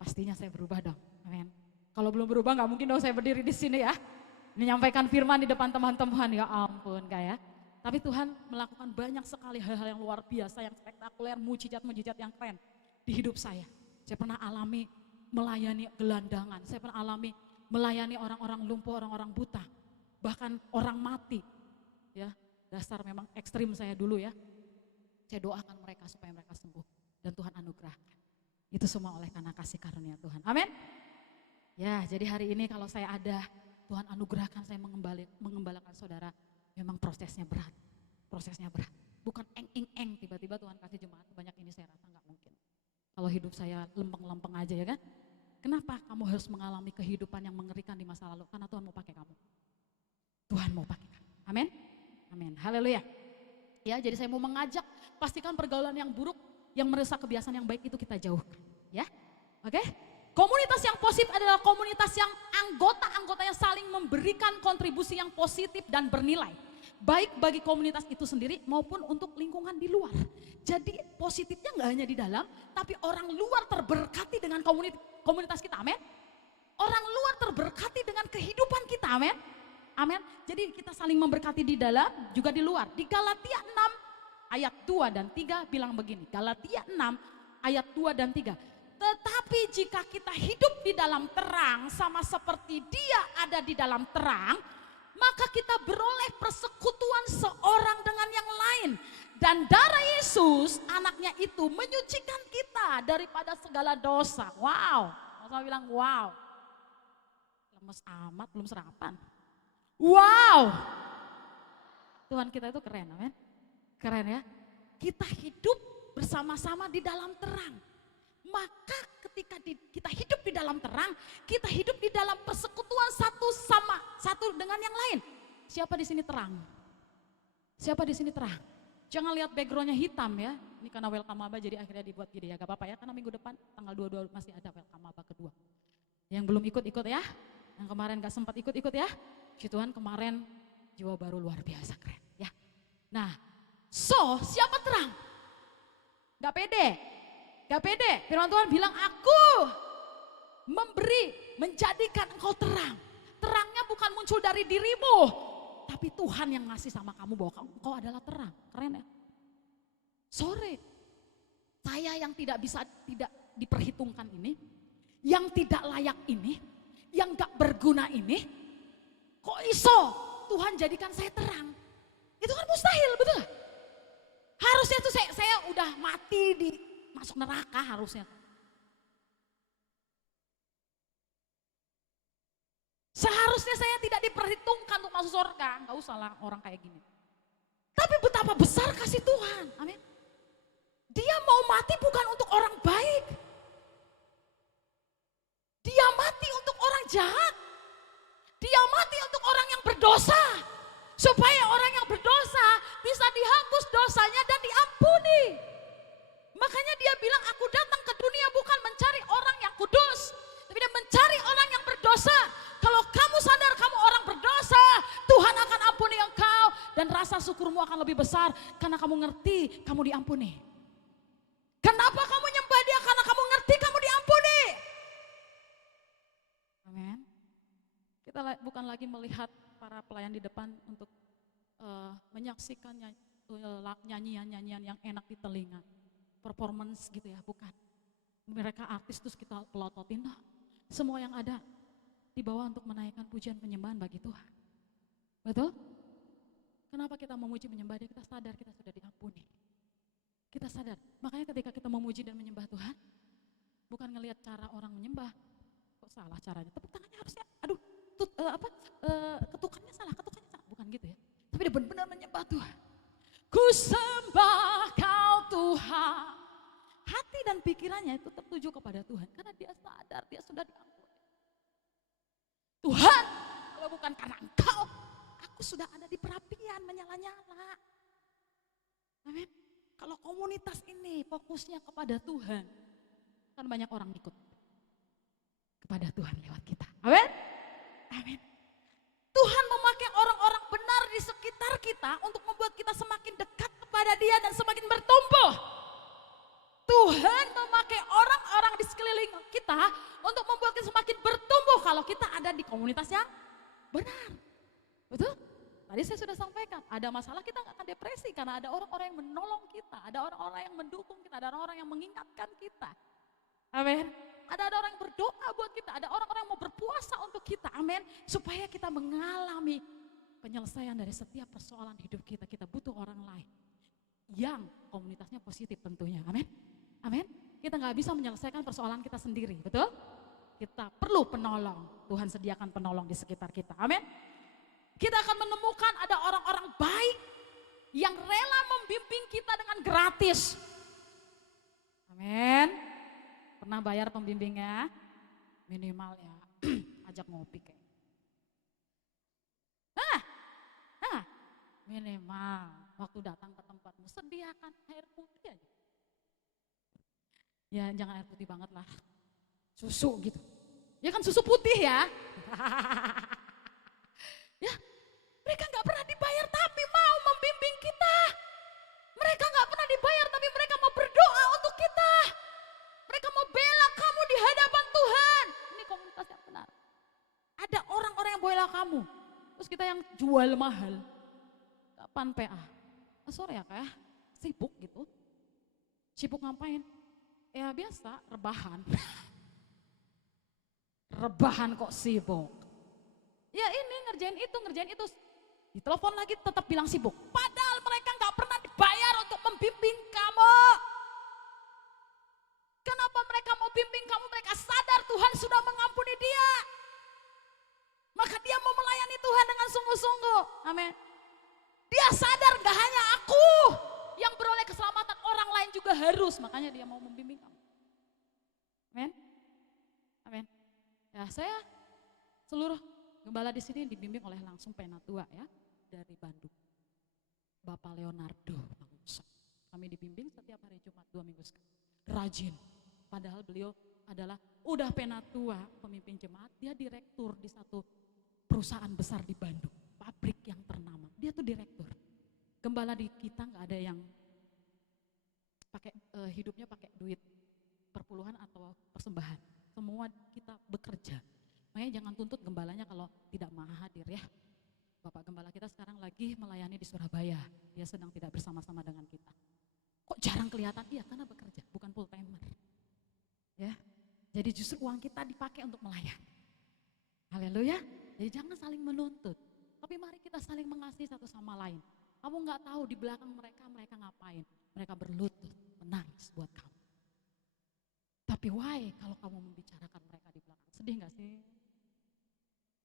pastinya saya berubah dong. Amin. Kalau belum berubah nggak mungkin dong saya berdiri di sini ya. Menyampaikan firman di depan teman-teman, ya ampun kayak. Tapi Tuhan melakukan banyak sekali hal-hal yang luar biasa, yang spektakuler, mujizat-mujizat yang keren di hidup saya. Saya pernah alami melayani gelandangan, saya pernah alami melayani orang-orang lumpuh, orang-orang buta, bahkan orang mati. Ya, dasar memang ekstrim saya dulu ya. Saya doakan mereka supaya mereka sembuh dan Tuhan anugerahkan. Itu semua oleh karena kasih karunia Tuhan. Amin. Ya, jadi hari ini kalau saya ada, Tuhan anugerahkan saya mengembalakan saudara. Memang prosesnya berat. Prosesnya berat. Bukan eng-eng-eng tiba-tiba Tuhan kasih jemaat sebanyak ini, saya rasa nggak mungkin. Kalau Kalau hidup saya lempeng-lempeng aja ya kan. Kenapa kamu harus mengalami kehidupan yang mengerikan di masa lalu? Karena Tuhan mau pakai kamu. Tuhan mau pakai kamu. Amin. Amin. Haleluya. Ya, jadi saya mau mengajak, pastikan pergaulan yang buruk, yang merusak kebiasaan yang baik itu kita jauhkan. Ya, oke? Komunitas yang positif adalah komunitas yang anggota-anggotanya saling memberikan kontribusi yang positif dan bernilai. Baik bagi komunitas itu sendiri maupun untuk lingkungan di luar. Jadi positifnya nggak hanya di dalam, tapi orang luar terberkati dengan komunitas kita, amin. Orang luar terberkati dengan kehidupan kita, amin. Amin. Jadi kita saling memberkati di dalam juga di luar. Di Galatia 6 ayat 2 dan 3 bilang begini. Galatia 6 ayat 2 dan 3. Tetapi jika kita hidup di dalam terang sama seperti Dia ada di dalam terang, maka kita beroleh persekutuan seorang dengan yang lain. Dan darah Yesus, anaknya itu menyucikan kita daripada segala dosa. Wow, masa bilang wow. Lemes amat, belum sarapan. Wow, Tuhan kita itu keren, amin. Keren ya. Kita hidup bersama-sama di dalam terang. Maka ketika kita hidup di dalam terang, kita hidup di dalam persekutuan satu dengan yang lain. Siapa di sini terang? Siapa di sini terang? Jangan lihat backgroundnya hitam ya. Ini karena welcome Aba jadi akhirnya dibuat gini ya. Gak apa-apa ya, karena minggu depan tanggal 22 masih ada welcome Aba kedua. Yang belum ikut-ikut ya. Yang kemarin gak sempat ikut-ikut ya. Puji Tuhan kemarin jiwa baru luar biasa keren ya. Nah, siapa terang? Gak pede. Gak pede. Firman Tuhan bilang aku menjadikan engkau terang. Terangnya bukan muncul dari dirimu, tapi Tuhan yang ngasih sama kamu bahwa engkau adalah terang. Keren ya. Sore, saya yang tidak diperhitungkan ini, yang tidak layak ini, yang gak berguna ini, kok iso Tuhan jadikan saya terang? Itu kan mustahil, betul gak? Harusnya tuh saya udah mati masuk neraka harusnya. Seharusnya saya tidak diperhitungkan untuk masuk surga. Gak usah lah orang kayak gini. Tapi betapa besar kasih Tuhan. Amin. Dia mau mati bukan untuk orang baik. Dia mati untuk orang jahat. Dia mati untuk orang yang berdosa. Supaya orang yang berdosa bisa dihapus dosanya dan diampuni. Makanya dia bilang aku datang ke dunia bukan mencari orang yang kudus. Tapi dia mencari orang yang berdosa. Kalau kamu sadar kamu orang berdosa, Tuhan akan ampuni engkau. Dan rasa syukurmu akan lebih besar karena kamu ngerti kamu diampuni. Kenapa kamu nyembah Dia? Karena kamu ngerti kamu diampuni. Amin. Kita bukan lagi melihat para pelayan di depan untuk menyaksikan nyanyian-nyanyian yang enak di telinga. Performance gitu ya, bukan. Mereka artis terus kita pelototin. Nah, semua yang ada dibawa untuk menaikkan pujian penyembahan bagi Tuhan. Betul? Kenapa kita memuji menyembah Dia? Kita sadar kita sudah diampuni. Kita sadar. Makanya ketika kita memuji dan menyembah Tuhan, bukan ngelihat cara orang menyembah. Kok salah caranya? Tepuk tangannya harusnya, aduh, ketukannya salah. Bukan gitu ya. Tapi dia benar-benar menyembah Tuhan. Ku sembah Kau Tuhan. Hati dan pikirannya itu tertuju kepada Tuhan. Karena dia sadar dia sudah diampuni. Tuhan, kalau bukan karena Engkau, aku sudah ada di perapian menyala-nyala. Amin. Kalau komunitas ini fokusnya kepada Tuhan, kan banyak orang ikut kepada Tuhan lewat kita. Amin. Amin. Tuhan memakai orang-orang benar di sekitar kita untuk membuat kita semakin dekat kepada Dia dan semakin bertumbuh. Tuhan memakai orang-orang di sekeliling kita untuk membuat kita semakin bertumbuh kalau kita ada di komunitas yang benar. Betul? Tadi saya sudah sampaikan, ada masalah kita gak akan depresi karena ada orang-orang yang menolong kita, ada orang-orang yang mendukung kita, ada orang-orang yang mengingatkan kita. Amin. Ada orang yang berdoa buat kita, ada orang-orang yang mau berpuasa untuk kita. Amin. Supaya kita mengalami penyelesaian dari setiap persoalan hidup kita. Kita butuh orang lain yang komunitasnya positif tentunya. Amin. Amin. Kita gak bisa menyelesaikan persoalan kita sendiri, betul? Kita perlu penolong. Tuhan sediakan penolong di sekitar kita. Amin. Kita akan menemukan ada orang-orang baik yang rela membimbing kita dengan gratis. Amin. pernah bayar pembimbingnya? Minimal ya, ajak ngopi kayak. Minimal waktu datang ke tempatmu sediakan air putih aja. Ya jangan air putih banget lah, susu gitu. Ya kan susu putih ya. Ya, mereka nggak pernah dibayar tapi mau membimbing kita. Mereka nggak pernah dibayar tapi mereka mau berdoa untuk kita. Mereka mau bela kamu di hadapan Tuhan. Ini komunitas yang benar. Ada orang-orang yang bela kamu. Terus kita yang jual mahal. Kapan PA? Sore ya kayak sibuk gitu. Sibuk ngapain? Ya biasa, rebahan. Rebahan kok sibuk. Ya ini ngerjain itu. Ditelepon lagi tetap bilang sibuk. Padahal mereka nggak pernah dibayar untuk membimbing kamu. Kenapa mereka mau bimbing kamu? Mereka sadar Tuhan sudah mengampuni dia. Maka dia mau melayani Tuhan dengan sungguh-sungguh. Amin. Dia sadar gak hanya aku yang beroleh keselamatan, orang lain juga harus. Makanya dia mau membimbing kamu. Amin. Amin. Ya saya seluruh gembala di sini dibimbing oleh langsung Penatua ya dari Bandung. Bapak Leonardo Mangusa. Kami dibimbing setiap hari Jumat 2 minggu sekali. Rajin. Padahal beliau adalah udah Penatua, pemimpin jemaat, dia direktur di satu perusahaan besar di Bandung, pabrik yang ternama. Dia tuh direktur. Gembala di kita nggak ada yang pakai hidupnya pakai duit perpuluhan atau persembahan. Semua kita bekerja. Makanya jangan tuntut gembalanya kalau tidak mau hadir ya. Bapak gembala kita sekarang lagi melayani di Surabaya. Dia sedang tidak bersama-sama dengan kita. Kok jarang kelihatan? Iya karena bekerja, bukan full timer. Ya. Jadi justru uang kita dipakai untuk melayani. Haleluya. Jadi jangan saling menuntut. Tapi mari kita saling mengasihi satu sama lain. Kamu nggak tahu di belakang mereka ngapain. Mereka berlutut, menangis buat kamu. Tapi why kalau kamu membicarakan mereka di belakang? Sedih nggak sih?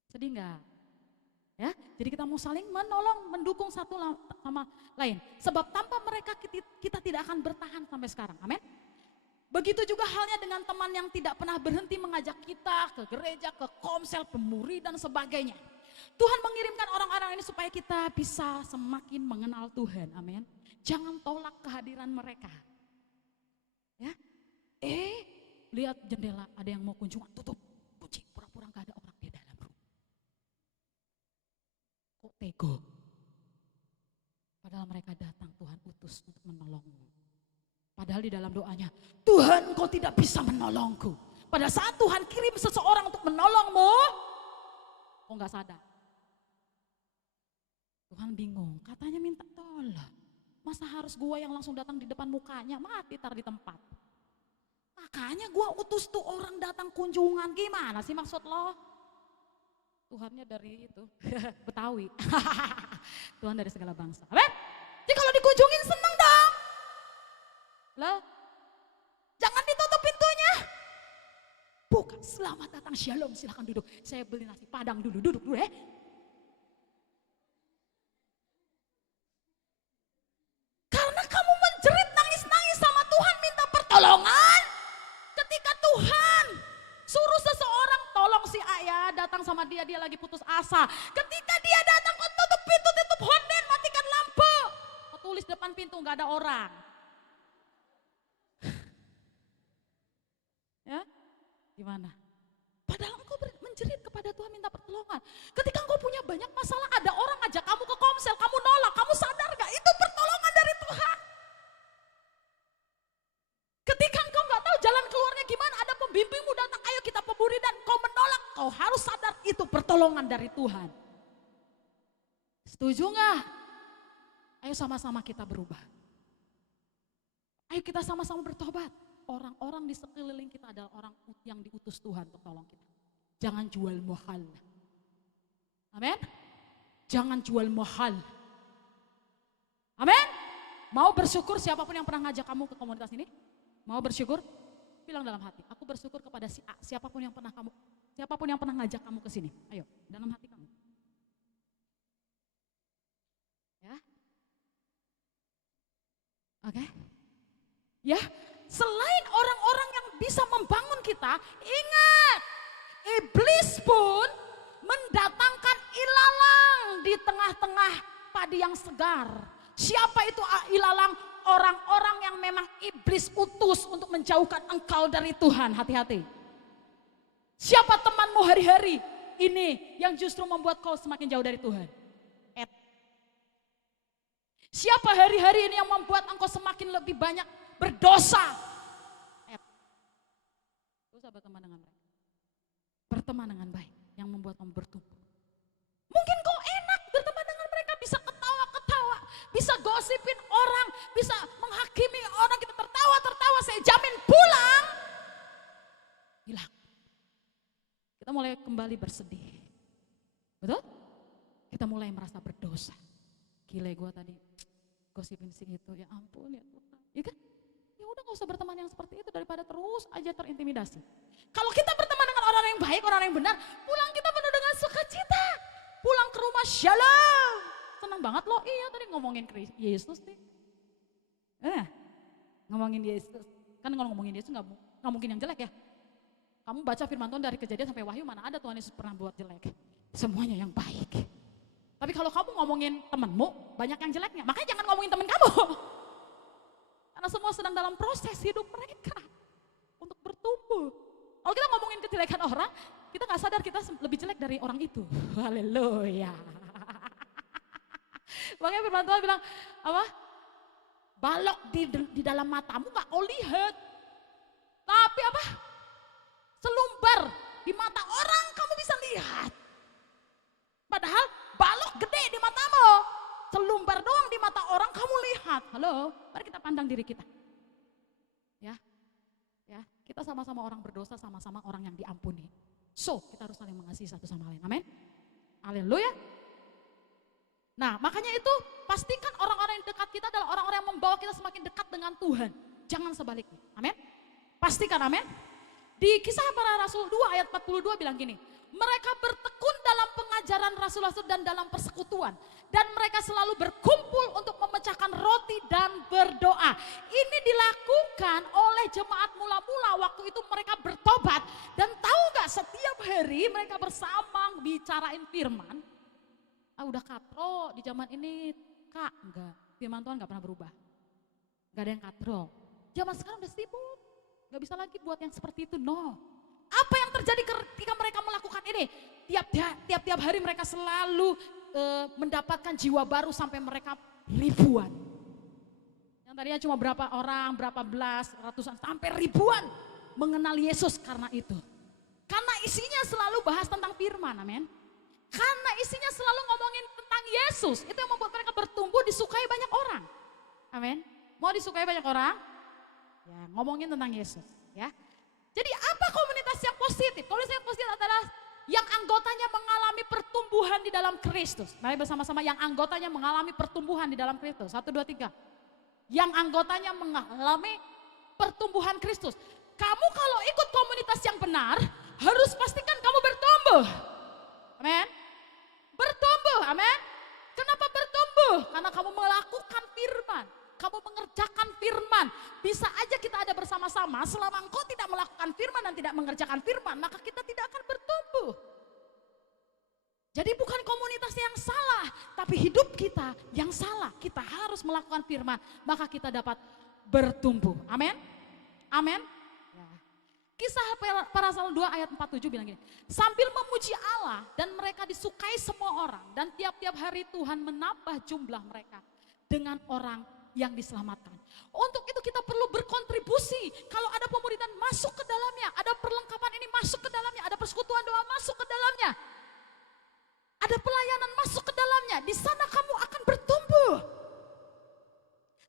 Sedih nggak? Ya, jadi kita mau saling menolong, mendukung satu sama lain. Sebab tanpa mereka kita tidak akan bertahan sampai sekarang. Amin. Begitu juga halnya dengan teman yang tidak pernah berhenti mengajak kita ke gereja, ke komsel, pemuri dan sebagainya. Tuhan mengirimkan orang-orang ini supaya kita bisa semakin mengenal Tuhan. Amin. Jangan tolak kehadiran mereka. Ya. Lihat jendela ada yang mau kunjungan, tutup, kunci, pura-pura gak ada orang di dalam rumah. Kok tego? Padahal mereka datang Tuhan utus untuk menolongmu. Padahal di dalam doanya, Tuhan kau tidak bisa menolongku. Pada saat Tuhan kirim seseorang untuk menolongmu, kau gak sadar. Tuhan bingung, katanya minta tolong. Masa harus gua yang langsung datang di depan mukanya, mati tar di tempat. Makanya gua utus tuh orang datang kunjungan, gimana sih maksud lo? Tuhannya dari itu, Betawi. Tuhan dari segala bangsa. Amin? Jadi kalau dikunjungin seneng dong. Loh, jangan ditutup pintunya. Buka, selamat datang, shalom, silahkan duduk. Saya beli nasi padang dulu, duduk dulu ya. Karena kamu menjerit nangis-nangis sama Tuhan minta pertolongan. Ketika Tuhan suruh seseorang tolong si A ya, datang sama dia lagi putus asa. Ketika dia datang kau tutup pintu, tutup horden, matikan lampu. Kau tulis depan pintu gak ada orang. Ya, gimana? Padahal engkau menjerit kepada Tuhan minta pertolongan. Ketika engkau punya banyak masalah, ada orang ajak kamu ke komsel, kamu nolak, kamu sadar gak? Itu pertolongan dari Tuhan. Ketika engkau gak tahu jalan keluarnya gimana, ada pembimbingmu datang, ayo kita pemburi dan kau menolak, kau harus sadar itu pertolongan dari Tuhan. Setuju gak? Ayo sama-sama kita berubah. Ayo kita sama-sama bertobat. Orang-orang di sekeliling kita adalah orang yang diutus Tuhan untuk tolong kita. Jangan jual mahal. Amin. Jangan jual mahal. Amin. Mau bersyukur siapapun yang pernah ngajak kamu ke komunitas ini? Mau bersyukur? Bilang dalam hati, aku bersyukur kepada si A, siapapun yang pernah ngajak kamu ke sini. Ayo, dalam hati kamu. Ya. Oke. Ya. selain orang-orang yang bisa membangun kita, ingat, iblis pun mendatangkan ilalang di tengah-tengah padi yang segar. Siapa itu ilalang? Orang-orang yang memang iblis utus untuk menjauhkan engkau dari Tuhan. Hati-hati. Siapa temanmu hari-hari ini yang justru membuat kau semakin jauh dari Tuhan? Siapa hari-hari ini yang membuat engkau semakin lebih banyak berdosa? Usah berteman dengan mereka. Berteman dengan baik yang membuat kamu bertumbuh. Mungkin kau enak berteman dengan mereka, bisa ketawa-ketawa, bisa gosipin orang, bisa menghakimi orang, kita tertawa-tertawa, saya jamin pulang hilang. Kita mulai kembali bersedih. Betul? Kita mulai merasa berdosa. Gile gue tadi gosipin si itu, ya ampun ya Tuhan. Ya kan? Ya udah gak usah berteman yang seperti itu daripada terus aja terintimidasi. Kalau kita berteman dengan orang yang baik, orang yang benar, pulang kita penuh dengan sukacita. Pulang ke rumah shalom. Senang banget loh, iya tadi ngomongin Yesus nih. Ngomongin Yesus. Kan kalau ngomongin Yesus gak mungkin yang jelek ya. Kamu baca firman Tuhan dari Kejadian sampai Wahyu, mana ada Tuhan Yesus pernah buat jelek. Semuanya yang baik. Tapi kalau kamu ngomongin temenmu, banyak yang jeleknya. Makanya jangan ngomongin temen kamu. Karena semua sedang dalam proses hidup mereka untuk bertumbuh. Kalau kita ngomongin kejelekan orang, kita gak sadar kita lebih jelek dari orang itu. Haleluya. Makanya firman Tuhan bilang, apa? Balok di dalam matamu gak kau lihat. Tapi apa? Selumbar di mata orang kamu bisa lihat. Padahal balok gede di matamu. Selumbar doang di mata orang kamu lihat. Halo, mari kita pandang diri kita. Ya, kita sama-sama orang berdosa, sama-sama orang yang diampuni. So, kita harus saling mengasihi satu sama lain. Amin. Haleluya. Nah, makanya itu pastikan orang-orang yang dekat kita adalah orang-orang yang membawa kita semakin dekat dengan Tuhan. Jangan sebaliknya. Amin. Pastikan, amin. Di Kisah Para Rasul 2 ayat 42 bilang gini, mereka bertekun dalam pengajaran rasul-rasul dan dalam persekutuan. Dan mereka selalu berkumpul untuk memecahkan roti dan berdoa. Ini dilakukan oleh jemaat mula-mula waktu itu mereka bertobat. Dan tahu gak, setiap hari mereka bersama bicarain firman. Udah katro di zaman ini, Kak, enggak. Firman Tuhan gak pernah berubah. Gak ada yang katro. Zaman sekarang udah sibuk. Gak bisa lagi buat yang seperti itu, no. Apa yang terjadi ketika mereka melakukan ini? Tiap-tiap hari mereka selalu mendapatkan jiwa baru sampai mereka ribuan. Yang tadinya cuma berapa orang, berapa belas, ratusan, sampai ribuan mengenal Yesus karena itu. Karena isinya selalu bahas tentang firman, amin. Karena isinya selalu ngomongin tentang Yesus, itu yang membuat mereka bertumbuh, disukai banyak orang. Amin. Mau disukai banyak orang? Ya, ngomongin tentang Yesus, ya. Jadi apa komunitas yang positif? Komunitas yang positif adalah yang anggotanya mengalami pertumbuhan di dalam Kristus. Mari bersama-sama yang anggotanya mengalami pertumbuhan di dalam Kristus. 1, 2, 3. Yang anggotanya mengalami pertumbuhan Kristus. Kamu kalau ikut komunitas yang benar, harus pastikan kamu bertumbuh. Amin. Bertumbuh, amin. Kenapa bertumbuh? Karena kamu melakukan firman. Kamu mengerjakan firman. Bisa aja kita ada bersama-sama, selama engkau tidak melakukan firman dan tidak mengerjakan firman, maka kita tidak akan bertumbuh. Jadi bukan komunitas yang salah, tapi hidup kita yang salah. Kita harus melakukan firman, maka kita dapat bertumbuh. Amin. Amin. Ya. Kisah Para Rasul 2 ayat 47 bilang gini, sambil memuji Allah dan mereka disukai semua orang, dan tiap-tiap hari Tuhan menambah jumlah mereka dengan orang yang diselamatkan. Untuk itu kita perlu berkontribusi. Kalau ada pemuridan masuk ke dalamnya, ada perlengkapan ini masuk ke dalamnya, ada persekutuan doa masuk ke dalamnya, ada pelayanan masuk ke dalamnya. Di sana kamu akan bertumbuh.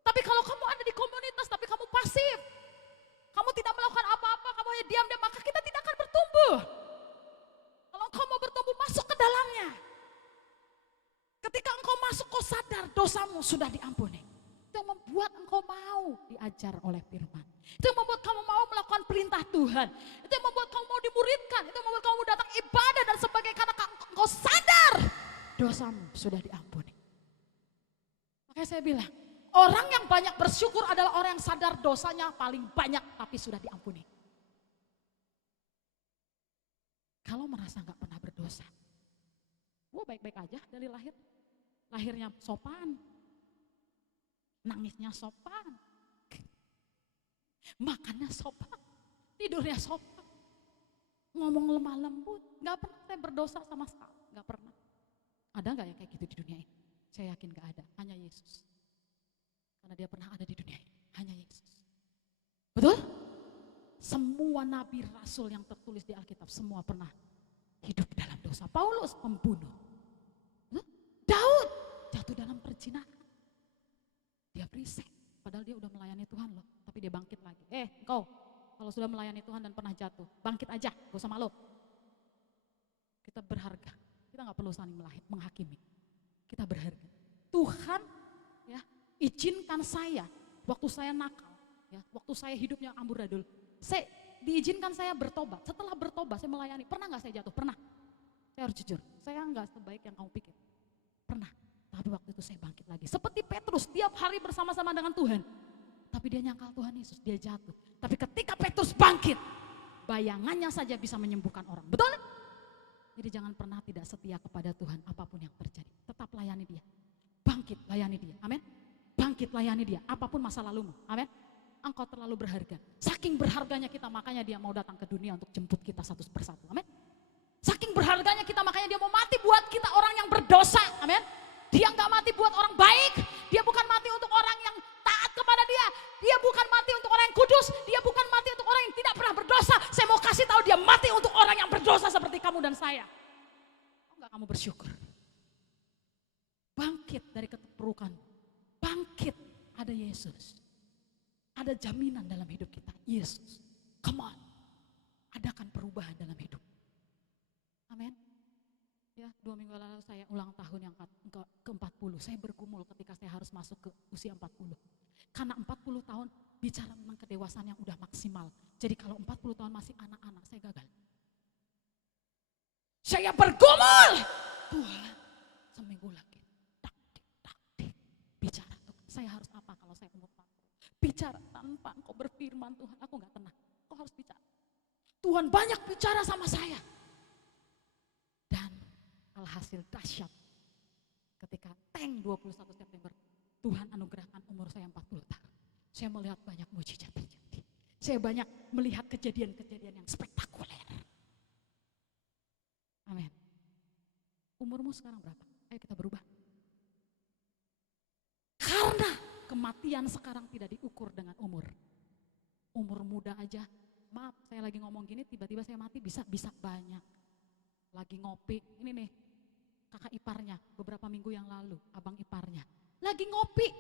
Tapi kalau kamu ada di komunitas tapi kamu pasif, kamu tidak melakukan apa-apa, kamu hanya diam-diam, maka kita tidak akan bertumbuh. Kalau engkau mau bertumbuh, masuk ke dalamnya. Ketika engkau masuk, kau sadar dosamu sudah diampuni. Itu yang membuat engkau mau diajar oleh firman. Itu yang membuat kamu mau melakukan perintah Tuhan. Itu yang membuat kamu mau dimuridkan. Itu yang membuat kamu datang ibadah dan sebagainya. Karena engkau sadar dosamu sudah diampuni. Makanya saya bilang, Orang yang banyak bersyukur adalah orang yang sadar dosanya paling banyak tapi sudah diampuni. Kalau merasa nggak pernah berdosa, gue baik-baik aja dari lahir. Lahirnya sopan, nangisnya sopan, makannya sopan, tidurnya sopan, ngomong lemah lembut. Nggak pernah saya berdosa sama sekali, nggak pernah. Ada nggak yang kayak gitu di dunia ini? Saya yakin nggak ada, hanya Yesus. Karena dia pernah ada di dunia ini, hanya Yesus. Betul? Semua nabi rasul yang tertulis di Alkitab semua pernah hidup dalam dosa. Paulus pembunuh. Daud jatuh dalam perzinahan. Dia berisik, padahal dia udah melayani Tuhan loh, tapi dia bangkit lagi. Engkau kalau sudah melayani Tuhan dan pernah jatuh, bangkit aja, gak usah malu. Kita berharga, kita gak perlu saling menghakimi. Kita berharga. Tuhan ya izinkan saya, waktu saya nakal, ya, waktu saya hidupnya amburadul, diizinkan saya bertobat. Setelah bertobat saya melayani. Pernah gak saya jatuh? Pernah. Saya harus jujur, saya gak sebaik yang kamu pikir. Pernah. Tapi waktu itu saya bangkit lagi. Seperti Petrus, tiap hari bersama-sama dengan Tuhan. Tapi dia nyangkal Tuhan Yesus, dia jatuh. Tapi ketika Petrus bangkit, bayangannya saja bisa menyembuhkan orang. Betul? Jadi jangan pernah tidak setia kepada Tuhan apapun yang terjadi. Tetap layani dia. Bangkit, layani dia. Amin. Bangkit, layani dia. Apapun masa lalumu. Amin. Engkau terlalu berharga. Saking berharganya kita, makanya dia mau datang ke dunia untuk jemput kita satu persatu. Amin. Saking berharganya kita, makanya dia mau mati buat kita orang yang berdosa. Amin. Dia nggak mati buat orang baik. Dia bukan mati untuk orang yang taat kepada dia. Dia bukan mati untuk orang yang kudus. Dia bukan mati untuk orang yang tidak pernah berdosa. Saya mau kasih tahu, dia mati untuk orang yang berdosa seperti kamu dan saya. Mau nggak kamu bersyukur? Bangkit dari keterpurukan. Bangkit, ada Yesus. Ada jaminan dalam hidup kita. Yesus, come on. Adakan perubahan dalam hidup. Amin. Ya, 2 minggu lalu saya ulang tahun yang ke-40. Saya bergumul ketika saya harus masuk ke usia 40. Karena 40 tahun bicara memang kedewasaan yang udah maksimal. Jadi kalau 40 tahun masih anak-anak, saya gagal. Saya bergumul. Tuhan, seminggu lagi. Tak, bicara Tuhan. Saya harus apa kalau saya umur 40? Bicara tanpa Engkau berfirman Tuhan, aku gak tenang. Engkau harus bicara. Tuhan banyak bicara sama saya. Dan alhasil dahsyat ketika 21 September Tuhan anugerahkan umur saya 40 tahun. Saya melihat banyak mujizat terjadi. Saya banyak melihat kejadian-kejadian yang spektakuler. Amin. Umurmu sekarang berapa? Ayo kita berubah. Karena kematian sekarang tidak diukur dengan umur. Umur muda aja, maaf saya lagi ngomong gini tiba-tiba saya mati bisa banyak. Lagi ngopi, ini nih kakak iparnya beberapa minggu yang lalu, abang iparnya. Lagi ngopi,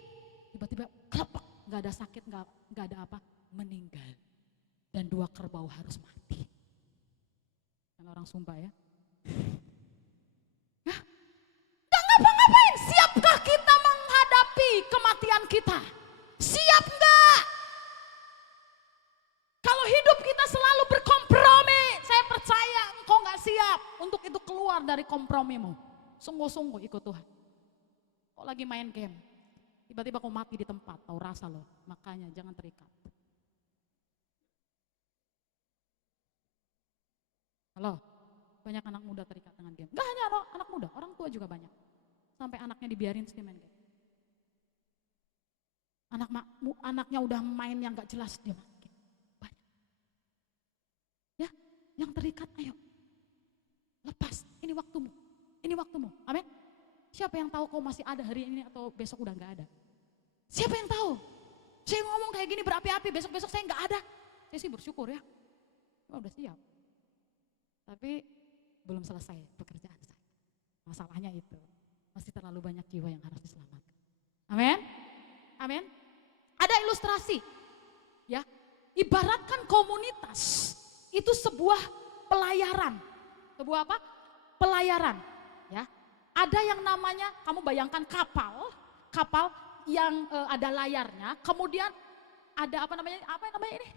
tiba-tiba kelepek, gak ada sakit, gak ada apa, meninggal. Dan 2 kerbau harus mati. Yang orang Sumba ya. Hah? Gak ngapa-ngapain, siapkah kita menghadapi kematian kita? Siap gak? Kalau hidup kita selalu berkompromi, saya percaya engkau gak siap untuk itu keluar dari kompromimu. Sungguh-sungguh ikut Tuhan. Kok lagi main game, tiba-tiba kau mati di tempat, tahu rasa loh. Makanya jangan terikat. Halo, banyak anak muda terikat dengan game. Gak hanya anak muda, orang tua juga banyak. Sampai anaknya dibiarin sih main game. Anaknya udah main yang gak jelas, dia main game. Banyak. Ya, yang terikat ayo. Lepas, ini waktumu. Ini waktumu, amin. Siapa yang tahu kau masih ada hari ini atau besok udah gak ada? Siapa yang tahu? Saya ngomong kayak gini berapi-api, besok-besok saya gak ada. Saya sih bersyukur ya, udah siap. Tapi belum selesai pekerjaan saya. Masalahnya itu, masih terlalu banyak jiwa yang harus diselamatkan. Amin, amin. Ada ilustrasi, ya. Ibaratkan komunitas, itu sebuah pelayaran. Sebuah apa? Pelayaran. Ya, ada yang namanya, kamu bayangkan kapal yang ada layarnya, kemudian ada apa namanya ini?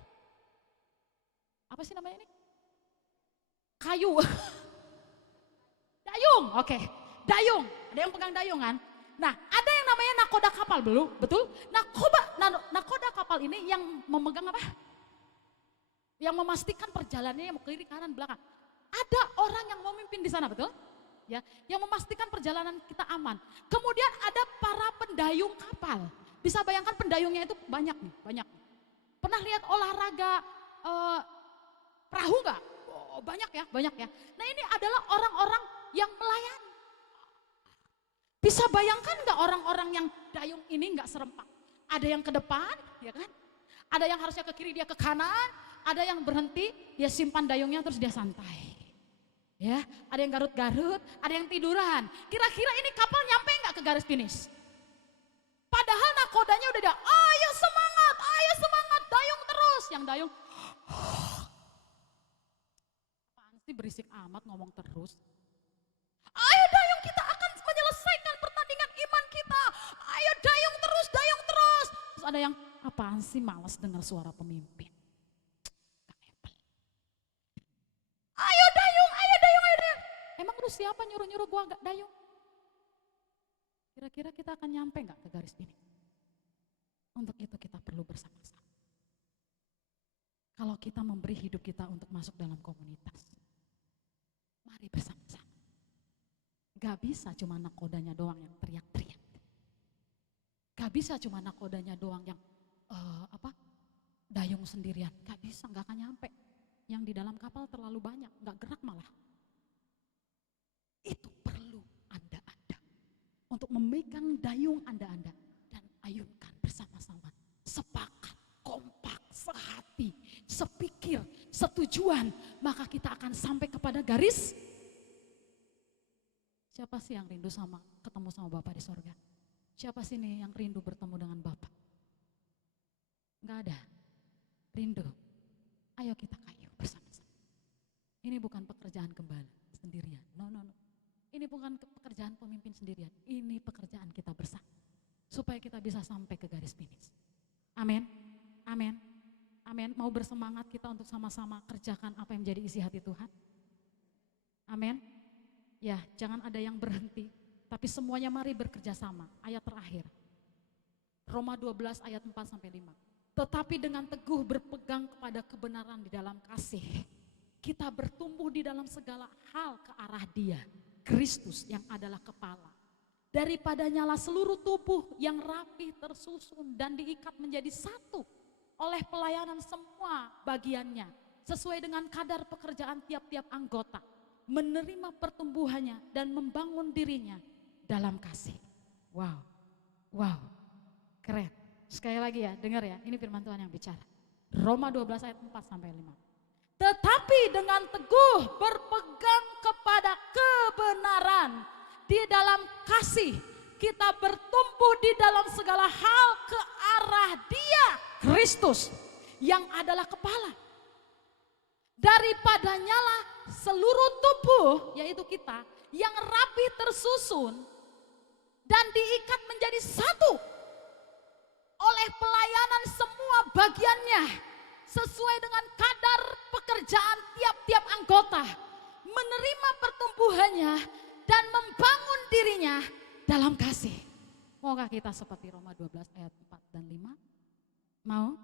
Apa sih namanya ini? Kayu. Dayung, oke. Dayung, ada yang pegang dayung kan? Nah, ada yang namanya nakoda kapal, belum? Betul? Nakoda kapal ini yang memegang apa? Yang memastikan perjalanannya mau kiri, kanan, belakang. Ada orang yang memimpin di sana, betul? Ya, yang memastikan perjalanan kita aman. Kemudian ada para pendayung kapal. Bisa bayangkan pendayungnya itu banyak nih, banyak. Pernah lihat olahraga perahu nggak? Oh, banyak ya, banyak ya. Nah, ini adalah orang-orang yang melayani. Bisa bayangkan nggak orang-orang yang dayung ini nggak serempak? Ada yang ke depan, ya kan? Ada yang harusnya ke kiri, dia ke kanan. Ada yang berhenti, dia simpan dayungnya terus dia santai. Ya, ada yang garut-garut, ada yang tiduran. Kira-kira ini kapal nyampe nggak ke garis finish? Padahal nakodanya udah ada, ayo semangat, dayung terus. Yang dayung, apaan sih berisik amat ngomong terus. Ayo dayung, kita akan menyelesaikan pertandingan iman kita. Ayo dayung terus, dayung terus. Terus ada yang, apaan sih malas dengar suara pemimpin. Ayo dayung, ayo dayung, ayo dayung. Emang lu siapa nyuruh-nyuruh gua gak dayung? Kira-kira kita akan nyampe gak ke garis ini? Untuk itu kita perlu bersama-sama. Kalau kita memberi hidup kita untuk masuk dalam komunitas, mari bersama-sama. Gak bisa cuma nakodanya doang yang teriak-teriak. Gak bisa cuma nakodanya doang yang dayung sendirian. Gak bisa, gak akan nyampe. Yang di dalam kapal terlalu banyak, gak gerak malah. Itu perlu Anda-Anda untuk memegang dayung Anda-Anda dan ayunkan bersama-sama. Sepakat, kompak, sehati, sepikir, setujuan, maka kita akan sampai kepada garis. Siapa sih yang rindu ketemu sama Bapak di sorga? Siapa sih nih yang rindu bertemu dengan Bapak? Gak ada. Rindu. Ayo kita kayu bersama-sama. Ini bukan pekerjaan gembala sendirian. No. Ini bukan pekerjaan pemimpin sendirian. Ini pekerjaan kita bersama. Supaya kita bisa sampai ke garis finish. Amin. Amin. Amin. Mau bersemangat kita untuk sama-sama kerjakan apa yang menjadi isi hati Tuhan. Amin. Ya, jangan ada yang berhenti. Tapi semuanya mari bekerja sama. Ayat terakhir. Roma 12 ayat 4-5. Tetapi dengan teguh berpegang kepada kebenaran di dalam kasih, kita bertumbuh di dalam segala hal ke arah Dia, Kristus yang adalah kepala. Daripadanya lah seluruh tubuh yang rapi tersusun dan diikat menjadi satu oleh pelayanan semua bagiannya, sesuai dengan kadar pekerjaan tiap-tiap anggota, menerima pertumbuhannya dan membangun dirinya dalam kasih. Wow, keren. Sekali lagi ya, dengar ya, ini firman Tuhan yang bicara. Roma 12 ayat 4-5. Tetapi dengan teguh berpegang kepada kebenaran di dalam kasih, kita bertumbuh di dalam segala hal ke arah Dia, Kristus yang adalah kepala. Daripadanya lah seluruh tubuh, yaitu kita, yang rapi tersusun dan diikat menjadi satu oleh pelayanan semua bagiannya, sesuai dengan kadar pekerjaan tiap-tiap anggota, menerima pertumbuhannya dan membangun dirinya dalam kasih. Maukah kita seperti Roma 12 ayat 4 dan 5? Mau?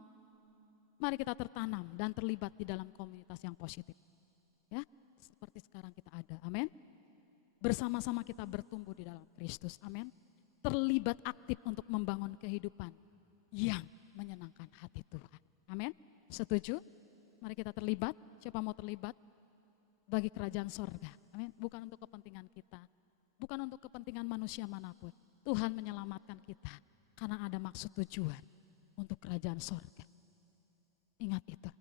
Mari kita tertanam dan terlibat di dalam komunitas yang positif. Ya, seperti sekarang kita ada. Amin. Bersama-sama kita bertumbuh di dalam Kristus. Amin. Terlibat aktif untuk membangun kehidupan yang menyenangkan hati Tuhan. Amin. Setuju? Mari kita terlibat. Siapa mau terlibat? Bagi kerajaan sorga. Amin. Bukan untuk kepentingan kita. Bukan untuk kepentingan manusia manapun. Tuhan menyelamatkan kita karena ada maksud tujuan untuk kerajaan sorga. Ingat itu.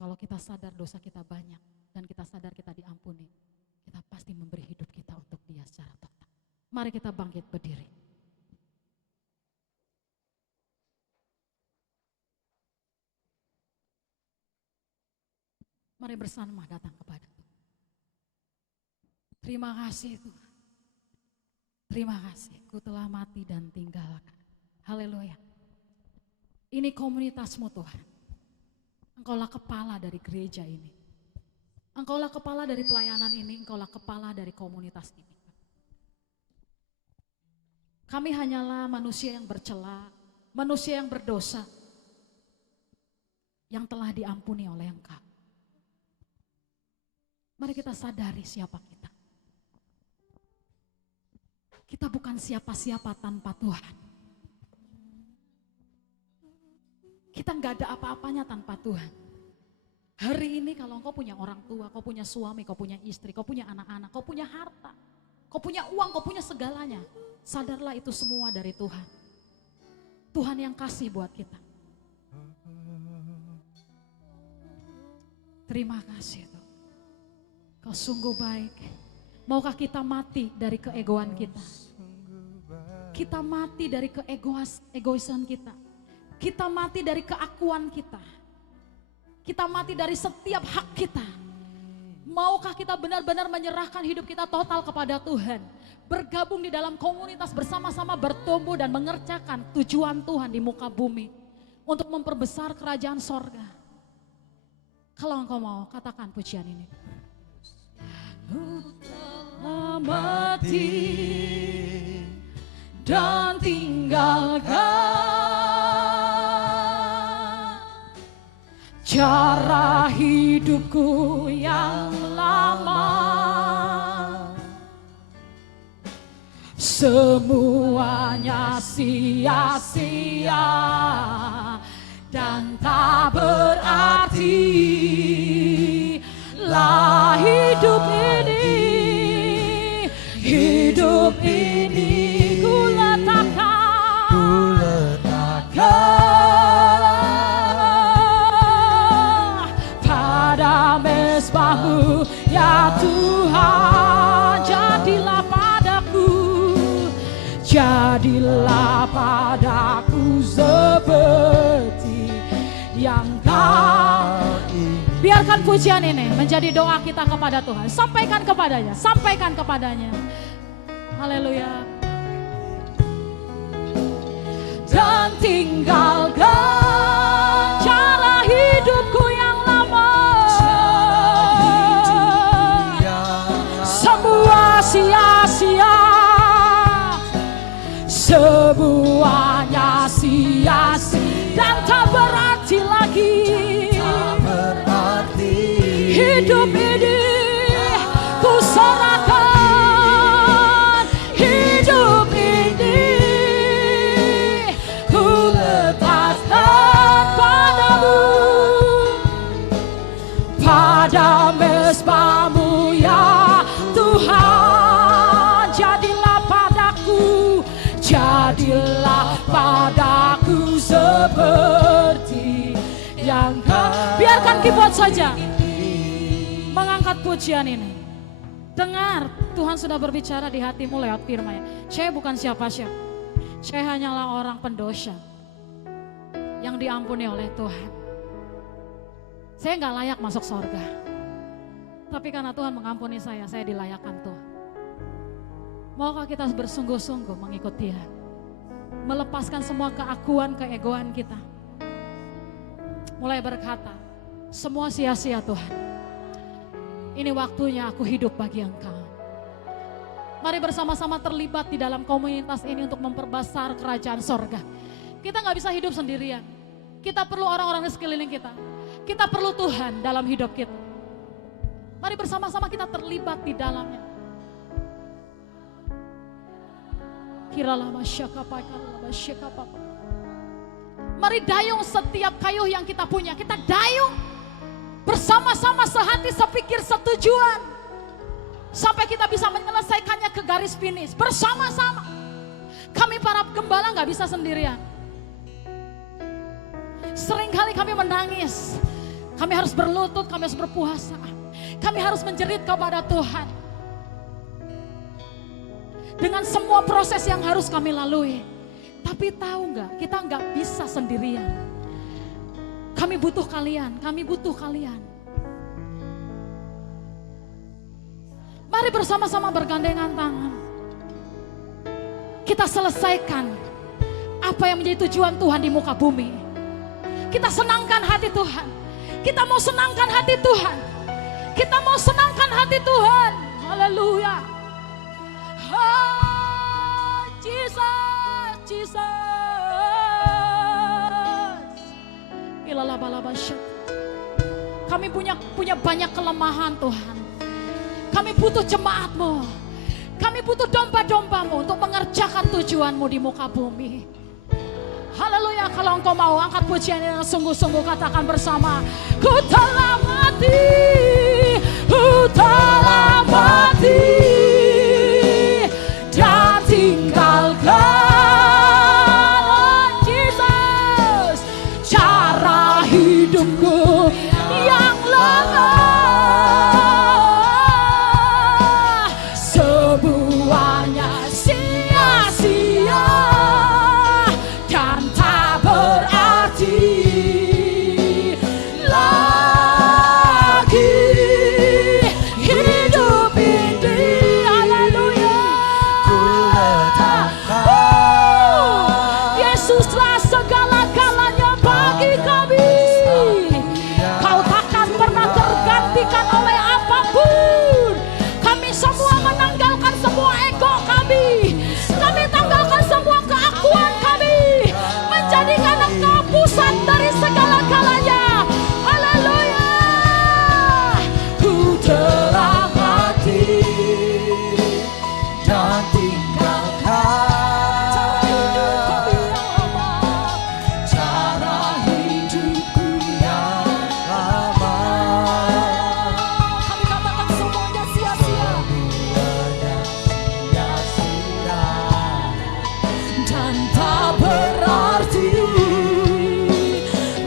Kalau kita sadar dosa kita banyak dan kita sadar kita diampuni, kita pasti memberi hidup kita untuk Dia secara total. Mari kita bangkit berdiri. Mari bersama datang kepada Tuhan. Terima kasih Tuhan. Terima kasih, ku telah mati dan tinggalkan. Haleluya. Ini komunitasmu Tuhan. Engkaulah kepala dari gereja ini. Engkaulah kepala dari pelayanan ini, engkaulah kepala dari komunitas ini. Kami hanyalah manusia yang bercela, manusia yang berdosa, yang telah diampuni oleh Engkau. Mari kita sadari siapa kita. Kita bukan siapa-siapa tanpa Tuhan. Kita nggak ada apa-apanya tanpa Tuhan. Hari ini kalau engkau punya orang tua, kau punya suami, kau punya istri, kau punya anak-anak, kau punya harta, kau punya uang, kau punya segalanya. Sadarlah itu semua dari Tuhan. Tuhan yang kasih buat kita. Terima kasih Tuhan. Kau sungguh baik. Maukah kita mati dari keegoan kita? Kita mati dari egoisan kita. Kita mati dari keakuan kita. Kita mati dari setiap hak kita. Maukah kita benar-benar menyerahkan hidup kita total kepada Tuhan? Bergabung di dalam komunitas bersama-sama bertumbuh dan mengerjakan tujuan Tuhan di muka bumi. Untuk memperbesar kerajaan sorga. Kalau engkau mau, katakan pujian ini. Telah mati dan tinggalkan cara hidupku yang lama. Semuanya sia-sia dan tak berarti lah hidup ini. Hidup ini ku letakkan pada mezbahmu ya Tuhan. Jadilah padaku seperti yang Kau. Biarkan pujian ini menjadi doa kita kepada Tuhan. Sampaikan kepadanya, sampaikan kepadanya. Haleluya. Dan tinggalkan cara hidupku yang lama. Semua sia-sia. Semuanya sia-sia dan tak berarti lagi. Hidup ini ku serahkan. Hidup ini ku letakkan padamu. Pada mezbahmu ya Tuhan. Jadilah padaku seperti yang Kau. Biarkan keyboard saja mengangkat pujian ini. Dengar, Tuhan sudah berbicara di hatimu lewat firman-Nya. Saya bukan siapa-siapa. Saya hanyalah orang pendosa yang diampuni oleh Tuhan. Saya gak layak masuk surga. Tapi karena Tuhan mengampuni saya dilayakkan Tuhan. Maukah kita bersungguh-sungguh mengikut Dia? Melepaskan semua keakuan, keegoan kita. Mulai berkata, semua sia-sia Tuhan. Ini waktunya aku hidup bagi Engkau. Mari bersama-sama terlibat di dalam komunitas ini untuk memperbesar kerajaan sorga. Kita gak bisa hidup sendirian. Kita perlu orang-orang di sekeliling kita. Kita perlu Tuhan dalam hidup kita. Mari bersama-sama kita terlibat di dalamnya. Mari dayung setiap kayu yang kita punya. Kita dayung bersama-sama sehati, sepikir, setujuan. Sampai kita bisa menyelesaikannya ke garis finish. Bersama-sama. Kami para gembala gak bisa sendirian. Seringkali kami menangis. Kami harus berlutut, kami harus berpuasa. Kami harus menjerit kepada Tuhan. Dengan semua proses yang harus kami lalui. Tapi tahu gak, kita gak bisa sendirian. Kami butuh kalian, kami butuh kalian. Mari bersama-sama bergandengan tangan. Kita selesaikan apa yang menjadi tujuan Tuhan di muka bumi. Kita senangkan hati Tuhan. Kita mau senangkan hati Tuhan. Kita mau senangkan hati Tuhan. Haleluya. Jesus, Jesus. Ilalabalabasyat. Kami punya banyak kelemahan Tuhan. Kami butuh jemaat-Mu. Kami butuh domba-domba-Mu untuk mengerjakan tujuan-Mu di muka bumi. Haleluya, kalau Engkau mau angkat pujian yang sungguh-sungguh, katakan bersama. Ku telah mati, ku telah mati, dan tinggalkan, oh Jesus, cara hidupku yang lelah. Semuanya sia-sia dan tak berarti lagi hidup ini. Haleluya. Yesuslah segala-galanya bagi kami. Kau takkan pernah tergantikan oleh apapun. Kami semua menanggalkan semua ego kami. Kami tanggalkan semua keakuan kami. Menjadikan Engkau pusat dari segala-galanya. Haleluya. Ku telah mati dan tinggalkan cara hidupku yang lama. kami katakan semuanya sia-sia dan tak berarti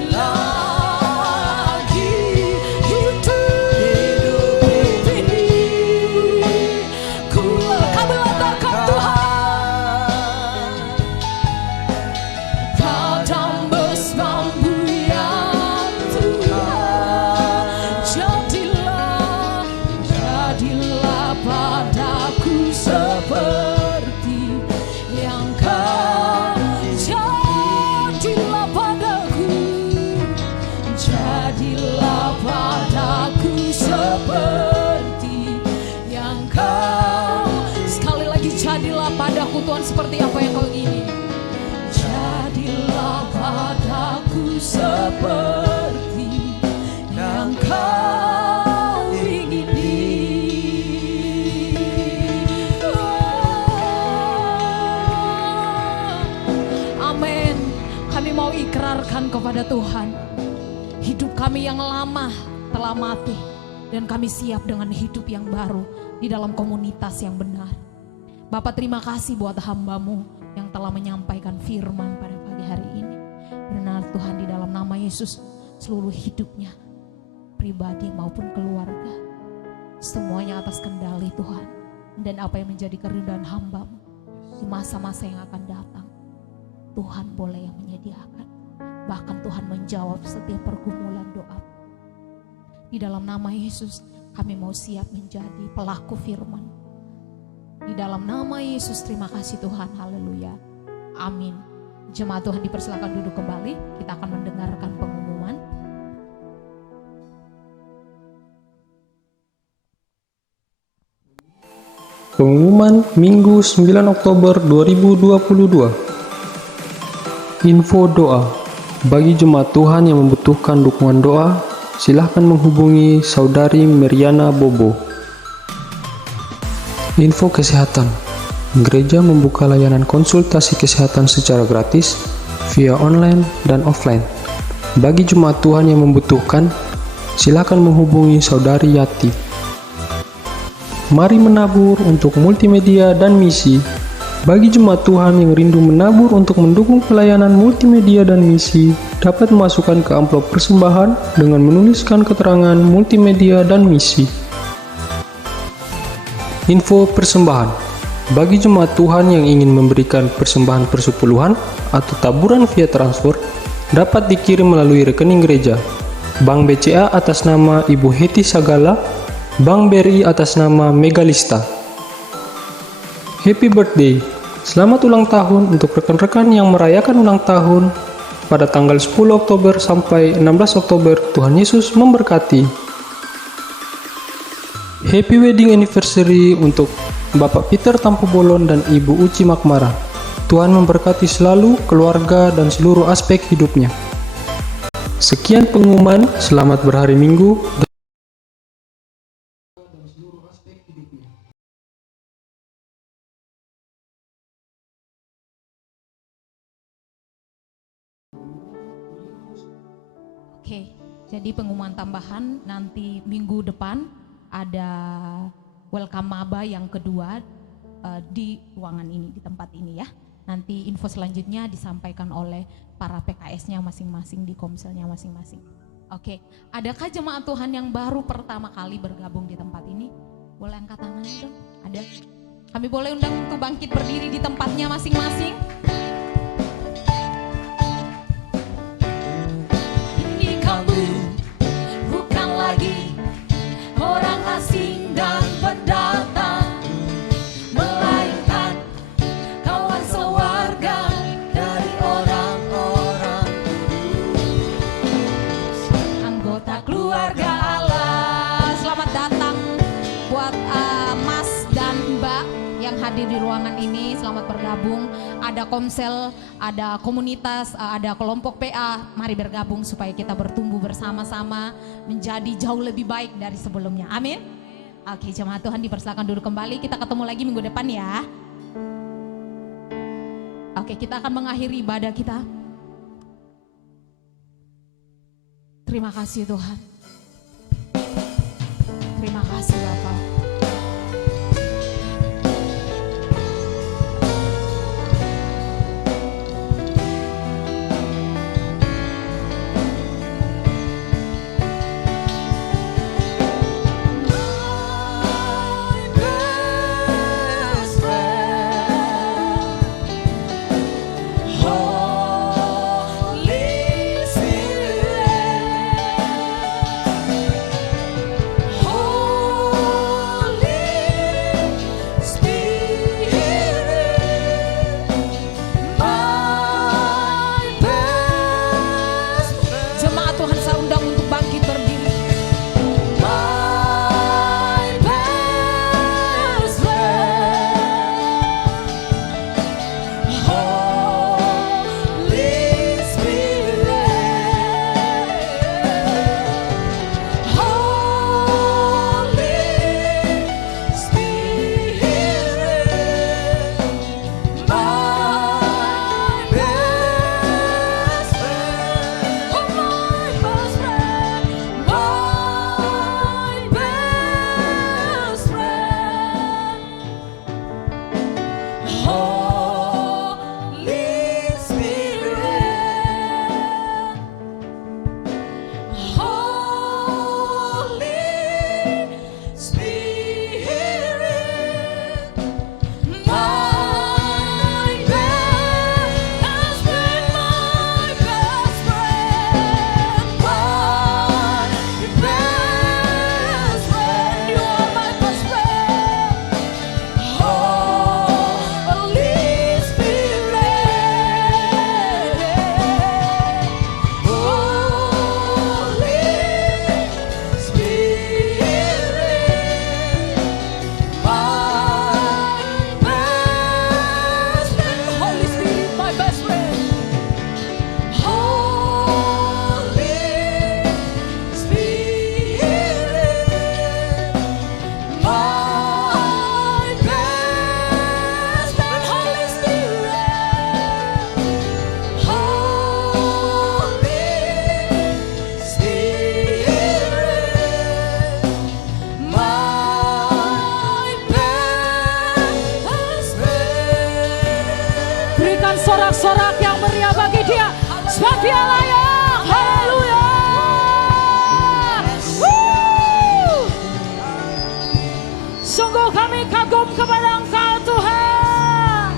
lagi hidup ini. Kami letakkan Tuhan pada mesbah-Mu yang Tuhan. Jadilah padaku seperti yang Kau. Jadilah padaku seperti yang Kau. Sekali lagi, jadilah padaku Tuhan seperti apa yang Kau ingini. Jadilah padaku seperti yang Kau ingini. Amin. Kami mau ikrarkan kepada Tuhan, hidup kami yang lama telah mati dan kami siap dengan hidup yang baru di dalam komunitas yang benar. Bapak, terima kasih buat hamba-Mu yang telah menyampaikan firman pada pagi hari ini. Benar Tuhan, di dalam nama Yesus, seluruh hidupnya, pribadi maupun keluarga, semuanya atas kendali Tuhan. Dan apa yang menjadi kerinduan hamba-Mu di masa-masa yang akan datang, Tuhan boleh yang menyediakan. Bahkan Tuhan menjawab setiap pergumulan doa. Di dalam nama Yesus, kami mau siap menjadi pelaku firman. Di dalam nama Yesus, terima kasih Tuhan. Haleluya. Amin. Jemaat Tuhan dipersilakan duduk kembali. Kita akan mendengarkan pengumuman. Pengumuman Minggu 9 Oktober 2022. Info doa. Bagi jemaat Tuhan yang membutuhkan dukungan doa, silahkan menghubungi Saudari Meriana Bobo. Info kesehatan. Gereja membuka layanan konsultasi kesehatan secara gratis via online dan offline. Bagi jemaat Tuhan yang membutuhkan, silahkan menghubungi Saudari Yati. Mari menabur untuk multimedia dan misi. Bagi jemaat Tuhan yang rindu menabur untuk mendukung pelayanan multimedia dan misi, dapat memasukkan ke amplop persembahan dengan menuliskan keterangan multimedia dan misi. Info persembahan. Bagi jemaat Tuhan yang ingin memberikan persembahan persepuluhan atau taburan via transfer, dapat dikirim melalui rekening gereja. Bank BCA atas nama Ibu Heti Sagala, Bank BRI atas nama Megalista. Happy birthday. Selamat ulang tahun untuk rekan-rekan yang merayakan ulang tahun pada tanggal 10 Oktober sampai 16 Oktober. Tuhan Yesus memberkati. Happy wedding anniversary untuk Bapak Peter Tampu Bolon dan Ibu Uci Makmara. Tuhan memberkati selalu keluarga dan seluruh aspek hidupnya. Sekian pengumuman, selamat berhari Minggu. Oke, jadi pengumuman tambahan nanti minggu depan ada welcome maba yang kedua di ruangan ini, di tempat ini ya. Nanti info selanjutnya disampaikan oleh para PKS-nya masing-masing di komselnya masing-masing. Oke, adakah jemaat Tuhan yang baru pertama kali bergabung di tempat ini? Boleh angkat tangannya dong? Ada? Kami boleh undang untuk bangkit berdiri di tempatnya masing-masing. Ini kamu bukan lagi orang asing dan pendatang, melainkan kawan sewarga dari orang-orang kudus, Anggota keluarga Allah. Selamat datang buat Mas dan Mbak yang hadir di ruangan ini, selamat bergabung. Ada komsel, ada komunitas, ada kelompok PA, mari bergabung supaya kita bertumbuh bersama-sama menjadi jauh lebih baik dari sebelumnya. Amin. Oke, jemaat Tuhan dipersilakan duduk kembali, kita ketemu lagi minggu depan ya. Oke, kita akan mengakhiri ibadah kita. Terima kasih Tuhan. Terima kasih Bapak. Jemaat Tuhan saya undang untuk bangkit berdiri. Sorak-sorak yang meriah bagi Dia, sebab Dia layak. Haleluya. Sungguh kami kagum kepada Engkau Tuhan.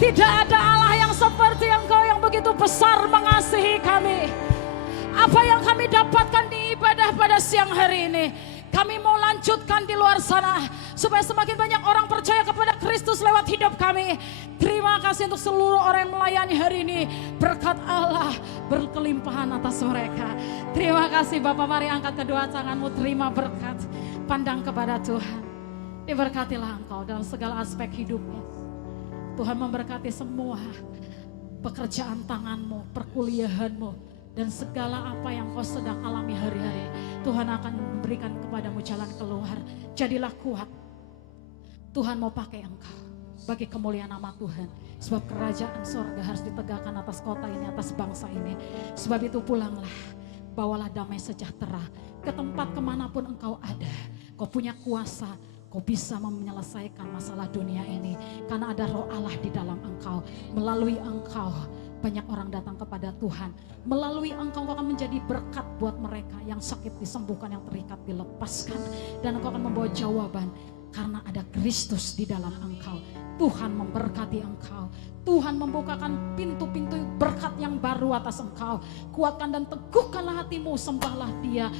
Tidak ada Allah yang seperti Engkau yang begitu besar mengasihi kami. Apa yang kami dapatkan di ibadah pada siang hari ini, kami mau lanjutkan di luar sana supaya semakin banyak orang percaya kepada Kristus lewat hidup kami. Terima kasih untuk seluruh orang yang melayani hari ini. Berkat Allah berkelimpahan atas mereka. Terima kasih Bapak, mari angkat kedua tanganmu, terima berkat. Pandang kepada Tuhan. Diberkatilah Engkau dalam segala aspek hidupnya. Tuhan memberkati semua pekerjaan tanganmu, perkuliahanmu, dan segala apa yang kau sedang alami hari-hari. Tuhan akan memberikan kepadamu jalan keluar. Jadilah kuat. Tuhan mau pakai engkau bagi kemuliaan nama Tuhan. Sebab kerajaan sorga harus ditegakkan atas kota ini, atas bangsa ini. Sebab itu pulanglah, bawalah damai sejahtera ke tempat kemanapun engkau ada. Kau punya kuasa, kau bisa menyelesaikan masalah dunia ini. Karena ada roh Allah di dalam engkau. Melalui engkau banyak orang datang kepada Tuhan. Melalui engkau akan menjadi berkat buat mereka yang sakit disembuhkan, yang terikat dilepaskan. Dan engkau akan membawa jawaban karena ada Kristus di dalam engkau. Tuhan memberkati engkau. Tuhan membukakan pintu-pintu berkat yang baru atas engkau. Kuatkan dan teguhkanlah hatimu, sembahlah Dia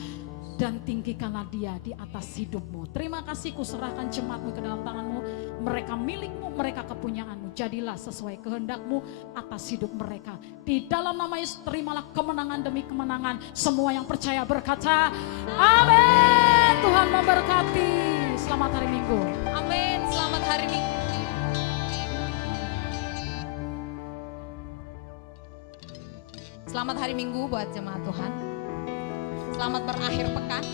dan tinggikanlah Dia di atas hidupmu. Terima kasih, kuserahkan jemaatmu ke dalam tanganmu. Mereka milikmu, mereka kepunyaanmu. Jadilah sesuai kehendakmu atas hidup mereka. Di dalam nama Yesus terimalah kemenangan demi kemenangan. Semua yang percaya berkata amin. Tuhan memberkati. Selamat hari Minggu. Amin. Selamat hari Minggu. Selamat hari Minggu buat jemaat Tuhan. Selamat berakhir pekan.